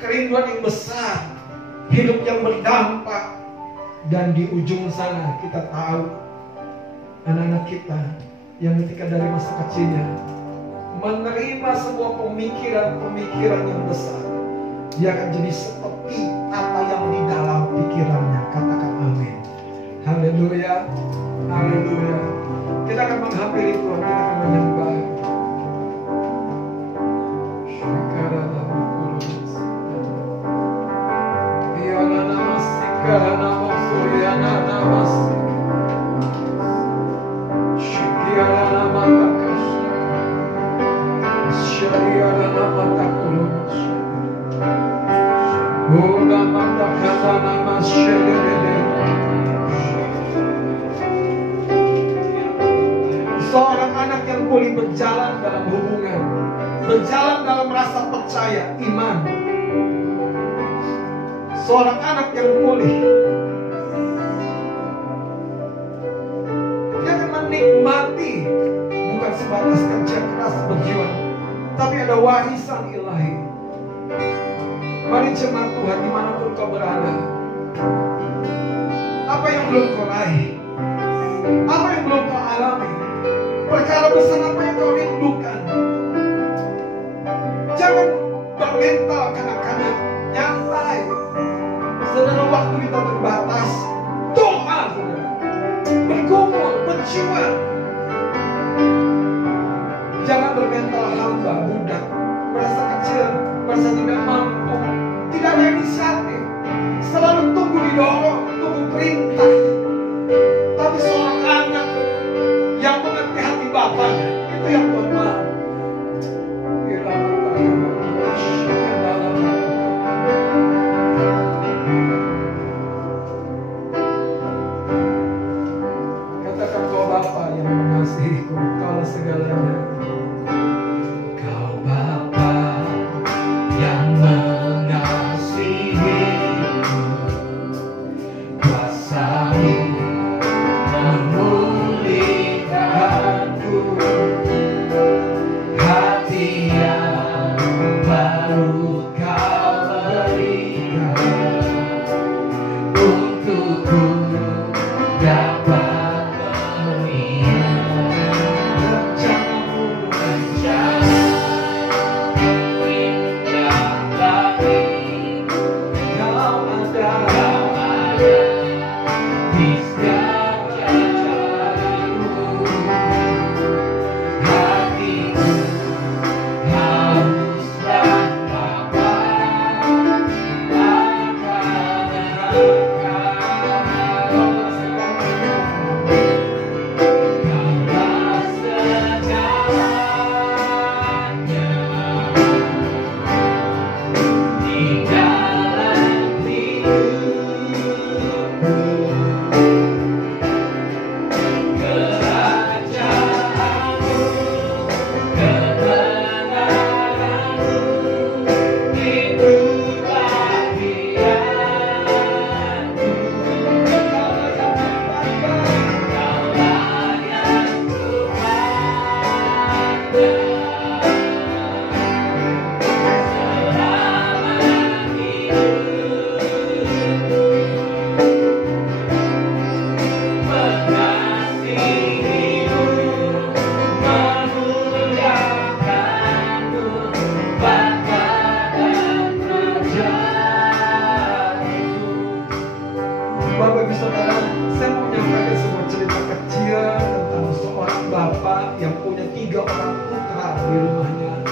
kerinduan yang besar, hidup yang berdampak. Dan di ujung sana kita tahu anak-anak kita yang ketika dari masa kecilnya menerima sebuah pemikiran-pemikiran yang besar, dia akan jadi seperti apa yang di dalam pikirannya. Katakan amin. Haleluya. Haleluya. Kita akan menghampiri Tuhan, kita akan menyembah. Seorang anak yang pulih berjalan dalam hubungan, berjalan dalam rasa percaya, iman. Seorang anak yang pulih, dia akan menikmati bukan sebatas kerja keras berjuang, tapi ada warisan ilahi. Mari jemaat Tuhan dimanapun kau berada, apa yang belum kau raih, apa yang belum kau alami, perkara besar apa yang kau rindukan, jangan bermental kanak-kanak, nyantai. Saudara, waktu kita terbatas, doa saudara, bergumul, berjuang. Jangan bermental hamba, budak, merasa kecil, merasa tidak mampu, tidak ada inisiatif, selalu tunggu didorong, tunggu perintah. Tapi seorang anak yang mengerti hati bapaknya, itu yang Tuhan mau. Katakan, kau Bapa yang mengasihiku, kaulah segalanya. Kau Bapa yang mengasihiku, kuasa-Mu memulihkanku, hati yang baru Kau berikan untukku dapat melihat rencana-Mu, rencana indah lagi. Kau ada di setiap jari-Mu, hatiku haruslah dapat Kaulah segalanya di dalam hidupku. Kerajaan-Mu, kebenaran-Mu, itu bagianku. Kaulah yang kupandang selama hidupku. Mengasihimu, memuliakanmu, Bapa dan Raja-Mu. Bapak Ibu Saudara, saya mau menyampaikan sebuah cerita kecil tentang seorang bapak yang punya 3 orang putra di rumahnya.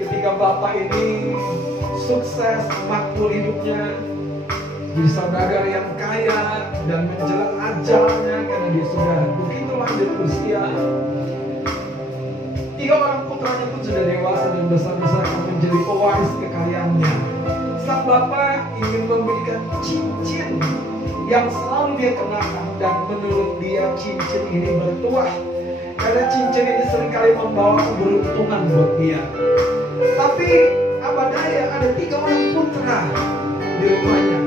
Ketika bapak ini sukses makmur hidupnya, jadi saudagar yang kaya dan menjelang ajalnya karena dia sudah begitu lanjut usia. 3 orang putranya pun sudah dewasa dan besar-besar menjadi pewaris kekayaannya. Sang bapak ingin memberikan cincin yang selalu dia kenakan, dan menurut dia cincin ini bertuah. Karena cincin ini seringkali membawa keberuntungan buat dia. Tapi apa daya, ada 3 orang putra di rumahnya.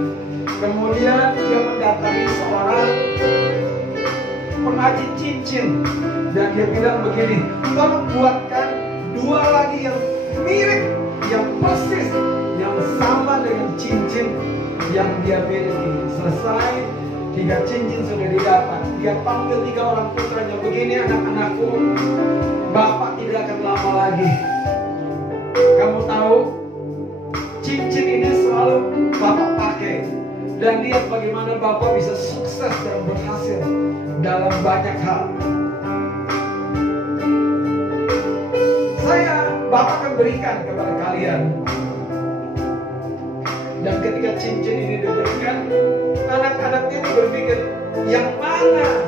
Kemudian dia mendatangi seorang pengrajin cincin, dan dia bilang begini, tolong buatkan 2 lagi yang mirip, yang persis, yang sama dengan cincin yang dia miliki. Selesai, 3 cincin sudah didapat. Dia panggil 3 orang putranya, begini anak-anakku, bapak tidak akan lama lagi. Kamu tahu, cincin ini selalu bapak pakai, dan lihat bagaimana bapak bisa sukses dan berhasil dalam banyak hal. Bapak akan berikan kepada kalian. Dan ketika cincin ini diberikan, anak-anak ini berpikir, yang mana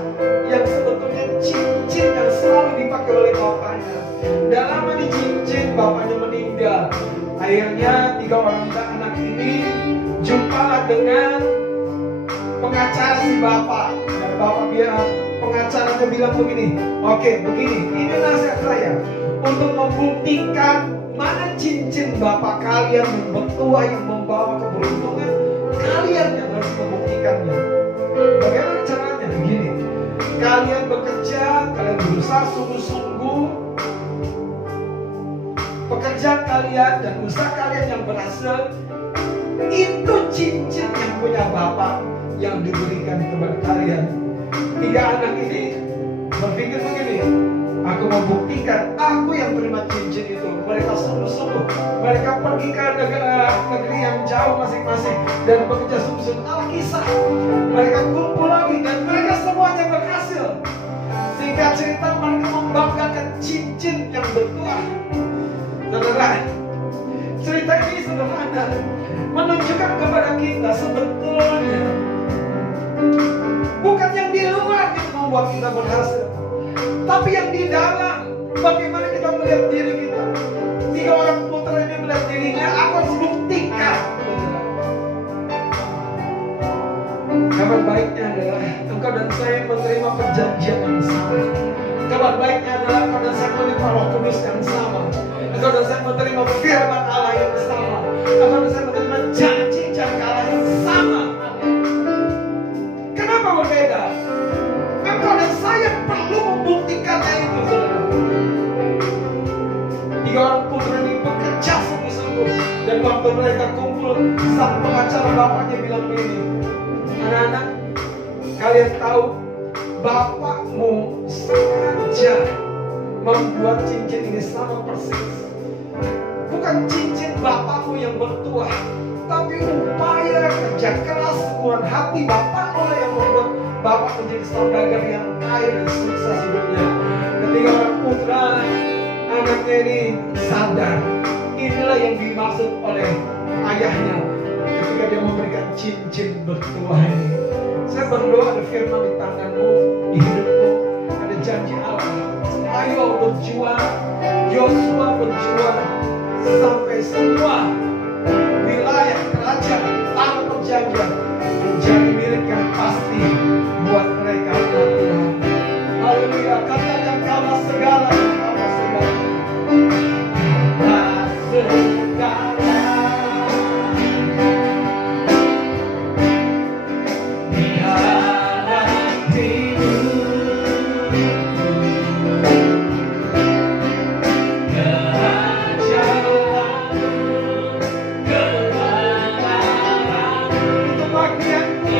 yang sebetulnya cincin yang selalu dipakai oleh bapaknya. Dan lama di cincin, bapaknya meninggal. Akhirnya 3 orang anak ini jumpalah dengan pengacara si bapak. Dan bapak bilang, pengacaranya bilang begini, oke, begini, ini nasihat saya. Untuk membuktikan mana cincin bapak kalian yang bertuah, yang membawa keberuntungan, kalian yang harus membuktikannya. Bagaimana caranya? Begini, kalian bekerja, kalian berusaha sungguh-sungguh, pekerjaan kalian dan usaha kalian yang berhasil, itu cincin yang punya bapak yang diberikan kepada kalian. 3 anak ini berpikir begini, aku mau buktikan, aku yang terima cincin itu. Mereka sungguh-sungguh, mereka pergi ke negeri yang jauh masing-masing dan bekerja sungguh-sungguh. Alkisah, mereka kumpul lagi dan mereka semuanya berhasil. Singkat cerita, mereka membanggakan cincin yang bertuah. Saudara, cerita ini sederhana, menunjukkan kepada kita sebetulnya bukan yang di luar yang membuat kita berhasil, tapi yang di dalam. Bagaimana kita melihat diri kita. 3 orang putra ini melihat dirinya, aku harus buktikan. Kabar baiknya adalah engkau dan saya menerima perjanjian yang sama. Kabar baiknya adalah engkau dan saya menerima Roh Kudus yang sama. Engkau dan saya menerima firman Allah yang sama. Engkau dan saya menerima janji-janji Allah yang sama. Kenapa berbeda? Engkau dan saya perlu membuktikannya itu, saudara. 3 orang putra ini bekerja sungguh-sungguh, dan waktu mereka kumpul, sang pengacara bapaknya bilang begini, anak-anak, kalian tahu bapakmu sengaja membuat cincin ini sama persis. Bukan cincin bapakmu yang bertuah, tapi upaya kerja keras kekuatan hati bapakmu yang membuat bapak menjadi saudagar yang kaya dan sukses hidupnya. Ketika orang putra anaknya ini sadar, inilah yang dimaksud oleh ayahnya ketika dia memberikan cincin bertuah ini. Saya berdoa ada firman di tanganmu, di hidupmu, ada janji Allah. Ayo berjuang, Yosua berjuang sampai semua wilayah kerajaan tanah perjanjian menjadi milik yang pasti buat mereka, anak Tuhan. Haleluya, katakan kalah segala, kalah segala, kalah segala. Biarlah hatimu kebahagiaanmu, kebahagiaanmu,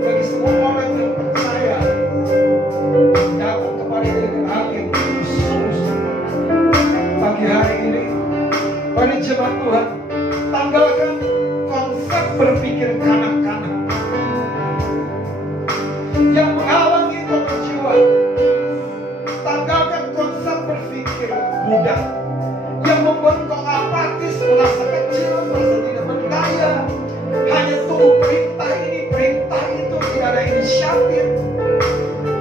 bagi semua orang yang percaya datang kepada dia dengan hati yang tulus. Pagi hari ini, pada jemaat Tuhan, tanggalkan konsep berpikir kanak-kanak yang menghalangi kau berjuang. Tanggalkan konsep berpikir budak yang membuat kau apatis, merasa kecil, merasa tidak berdaya. Hanya tunggu perintah ini, perintah itu, tidak ada inisiatif.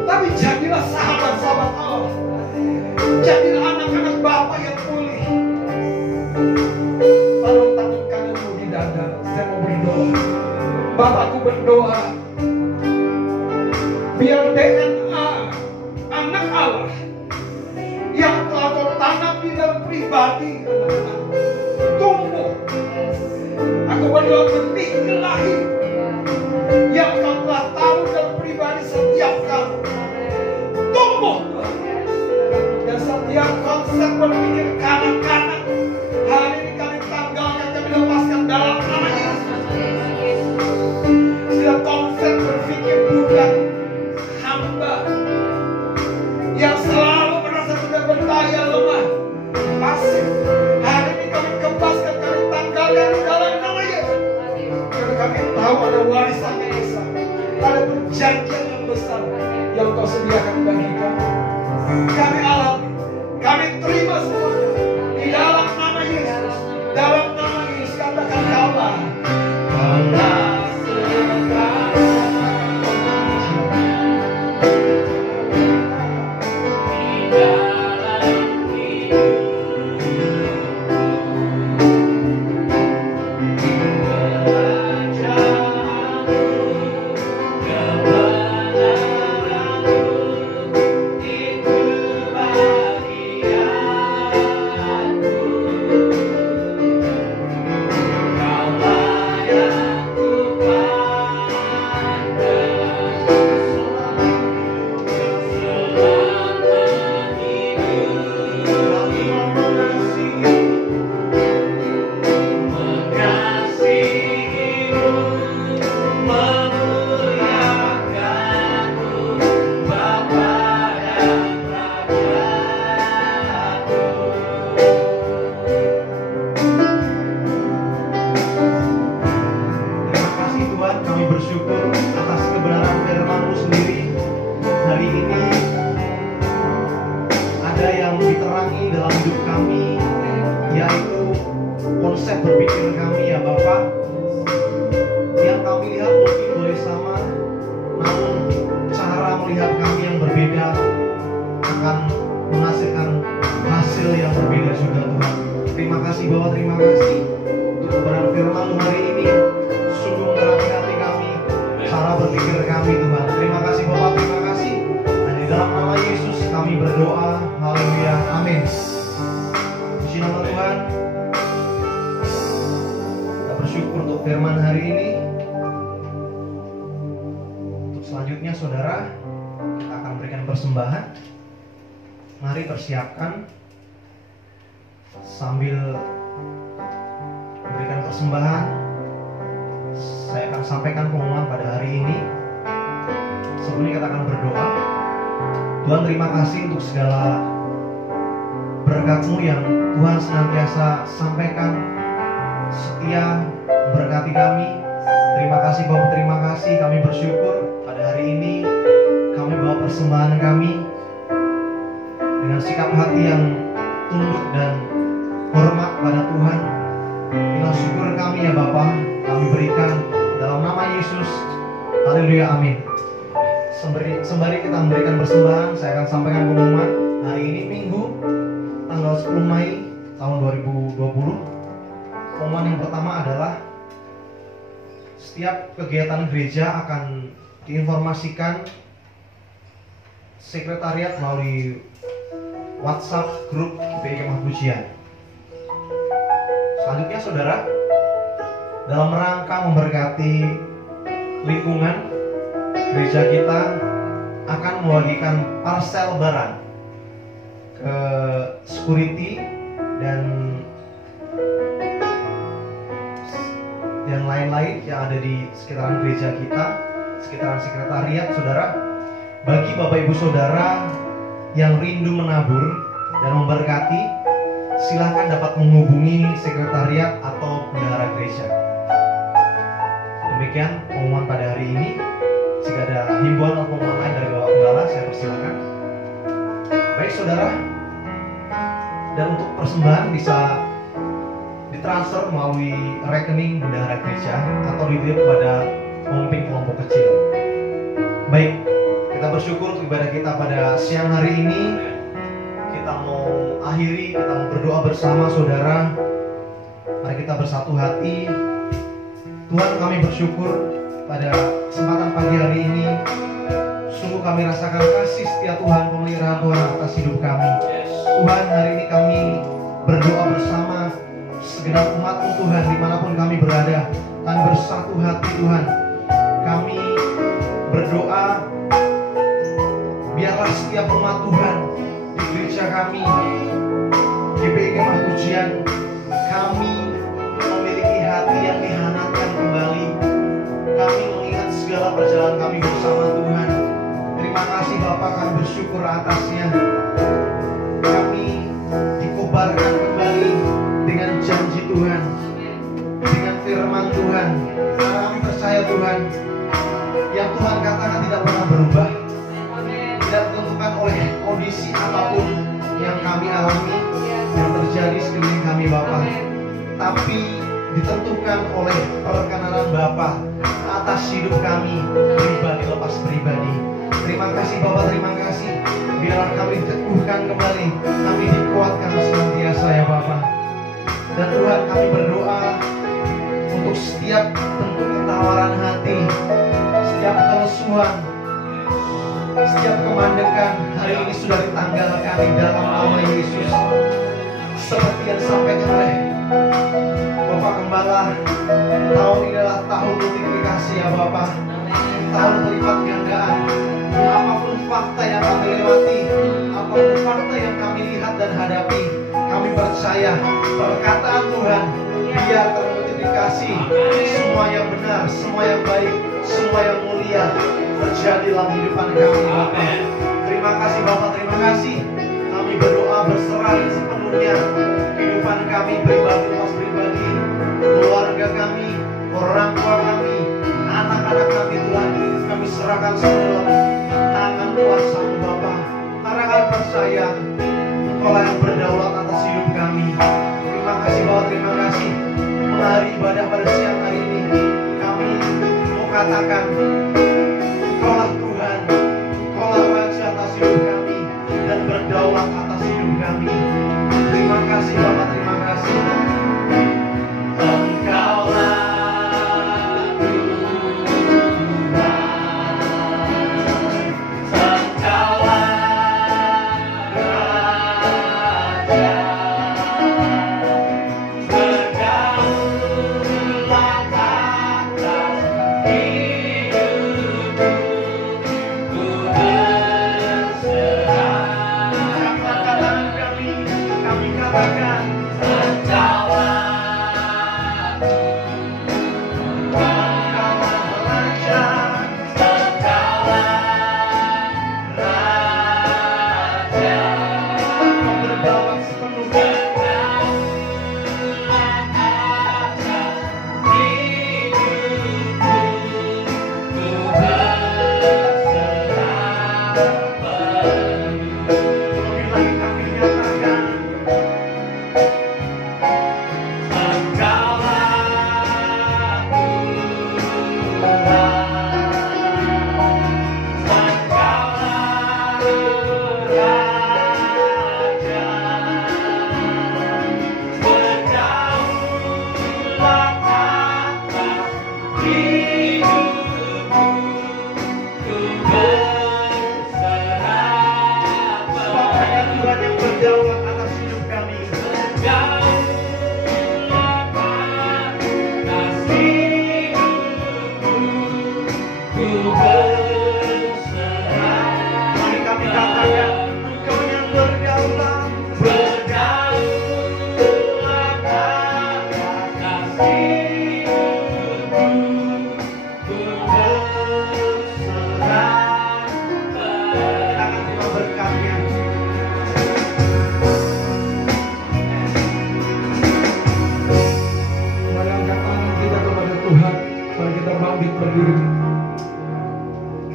Tapi jadilah sahabat-sahabat Allah. Jadilah anak-anak Bapa yang pulih. Taruh tangan kananmu di dada. Saya mau berdoa. Bapakku berdoa, biar DNA anak Allah yang telah kau tanam di dalam pribadi anak-anak tumbuh. Aku berdoa benih ilahi yang kau telah taruh dalam pribadi setiap kamu tumbuh, dan setiap konsep berpikir kanak-kanak hari ini kami tanggalkan, kami lepaskan dalam nama Yesus. Setiap konsep berpikir budak hamba yang selalu merasa tidak berdaya, lemah, pasif, hari ini kami kembaskan, kami tanggalkan di dalam nama Yesus. Karena kami tahu ada warisan yang besar, ada perjanjian yang besar yang kau sediakan bagi kami. Kami alami, kami terima semuanya di dalam nama Yesus. Dalam nama Yesus katakan Allah. Persiapkan sambil memberikan persembahan. Saya akan sampaikan pengumuman pada hari ini. Sebelumnya kita akan berdoa. Tuhan, terima kasih untuk segala berkat-Mu yang Tuhan senantiasa sampaikan, setia memberkati kami. Terima kasih Bapak, terima kasih. Kami bersyukur pada hari ini kami bawa persembahan kami dengan sikap hati yang tunduk dan hormat pada Tuhan. Inilah syukur kami ya Bapa, kami berikan dalam nama Yesus. Haleluya, amin. Sembari kita memberikan persembahan, saya akan sampaikan pengumuman. Hari ini Minggu, tanggal 10 Mei tahun 2020. Pengumuman yang pertama adalah setiap kegiatan gereja akan diinformasikan sekretariat melalui WhatsApp grup GPI Kemah Pujian. Selanjutnya saudara, dalam rangka memberkati lingkungan, gereja kita akan membagikan parsel barang ke security dan yang lain-lain yang ada di sekitaran gereja kita, sekitaran sekretariat, saudara. Bagi Bapak Ibu Saudara yang rindu menabur dan memberkati, silahkan dapat menghubungi sekretariat atau bendahara gereja. Demikian pengumuman pada hari ini. Jika ada himbauan atau pengumuman lain dari Bapak Gembala, saya persilakan. Baik saudara, dan untuk persembahan bisa ditransfer melalui rekening bendahara gereja atau dititip kepada pemimpin kelompok kecil. Baik, kita bersyukur untuk ibadah kita pada siang hari ini. Kita mau akhiri, kita mau berdoa bersama saudara. Mari kita bersatu hati. Tuhan, kami bersyukur pada kesempatan pagi hari ini. Sungguh kami rasakan kasih setia Tuhan, pemeliharaan Tuhan atas hidup kami. Tuhan, hari ini kami berdoa bersama segenap umat Tuhan dimanapun kami berada. Kami bersatu hati Tuhan. Kami berdoa biarlah setiap umat Tuhan di gereja kami, GPI Kemah Pujian, kami memiliki hati yang dihanatkan kembali. Kami mengingat segala perjalanan kami bersama Tuhan. Terima kasih Bapak, kami bersyukur atasnya. Kami dikobarkan kembali dengan janji Tuhan, dengan firman Tuhan. Karena kami percaya Tuhan, yang Tuhan katakan tidak pernah berubah, tidak ditentukan oleh kondisi apapun yang kami alami, yang terjadi sekeliling kami Bapak, tapi ditentukan oleh perkenanan Bapa atas hidup kami, pribadi lepas pribadi. Terima kasih Bapak, terima kasih. Biarlah kami diteguhkan kembali, kami dikuatkan senantiasa ya Bapak. Dan Tuhan, kami berdoa untuk setiap bentuk ketawaran hati, setiap kelesuan, setiap kemandekan hari ini sudah ditanggalkan di dalam nama Yesus. Seperti yang disampaikan oleh Bapak Gembala, tahun ini adalah tahun multiplikasi ya Bapak, tahun berlipat gandaan. Apapun fakta yang kami lewati, apapun fakta yang kami lihat dan hadapi, kami percaya perkataan Tuhan biar termultiplikasi. Semua yang benar, semua yang baik, semua yang mulia terjadi dalam kehidupan kami Bapak. Terima kasih Bapak, terima kasih. Kami berdoa berserah sepenuhnya kehidupan kami pribadi lepas pribadi, keluarga kami, orang tua kami, anak-anak kami Tuhan, kami serahkan semua tangan kuasa-Mu Bapak. Karena kami percaya Engkaulah yang berdaulat atas hidup kami. Terima kasih Bapak, terima kasih. Menghadiri ibadah pada siang hari ini, kami mau katakan Engkaulah Tuhan, Engkaulah Raja atas hidup kami dan berdaulat atas hidup kami. Terima kasih Bapak, terima kasih. Engkaulah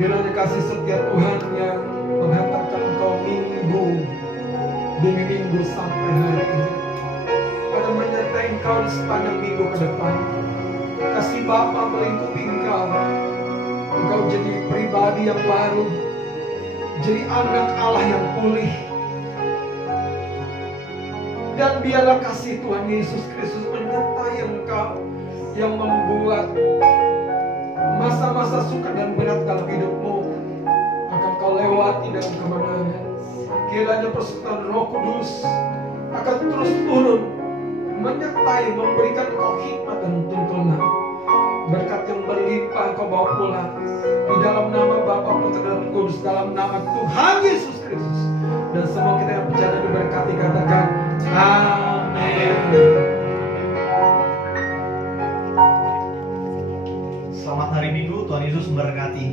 Kiranya kasih setia Tuhan yang menghantarkan engkau minggu demi minggu sampai hari ini akan menyertai engkau di sepanjang minggu ke depan. Kasih Bapa melingkupi engkau. Engkau jadi pribadi yang baru, jadi anak Allah yang pulih. Dan biarlah kasih Tuhan Yesus Kristus menyertai engkau, yang membuat masa-masa suka dan berat dalam hidupmu akan kau lewati dalam kemenangan. Kiranya persekutuan Roh Kudus akan terus turun, menyertai, memberikan kau hikmat dan tuntunan. Berkat yang berlimpah kau bawa pulang. Di dalam nama Bapa, Putra dan Roh Kudus, dalam nama Tuhan Yesus Kristus. Dan semua kita yang percaya diberkati, katakan amin. Selamat hari Minggu, Tuhan Yesus memberkati.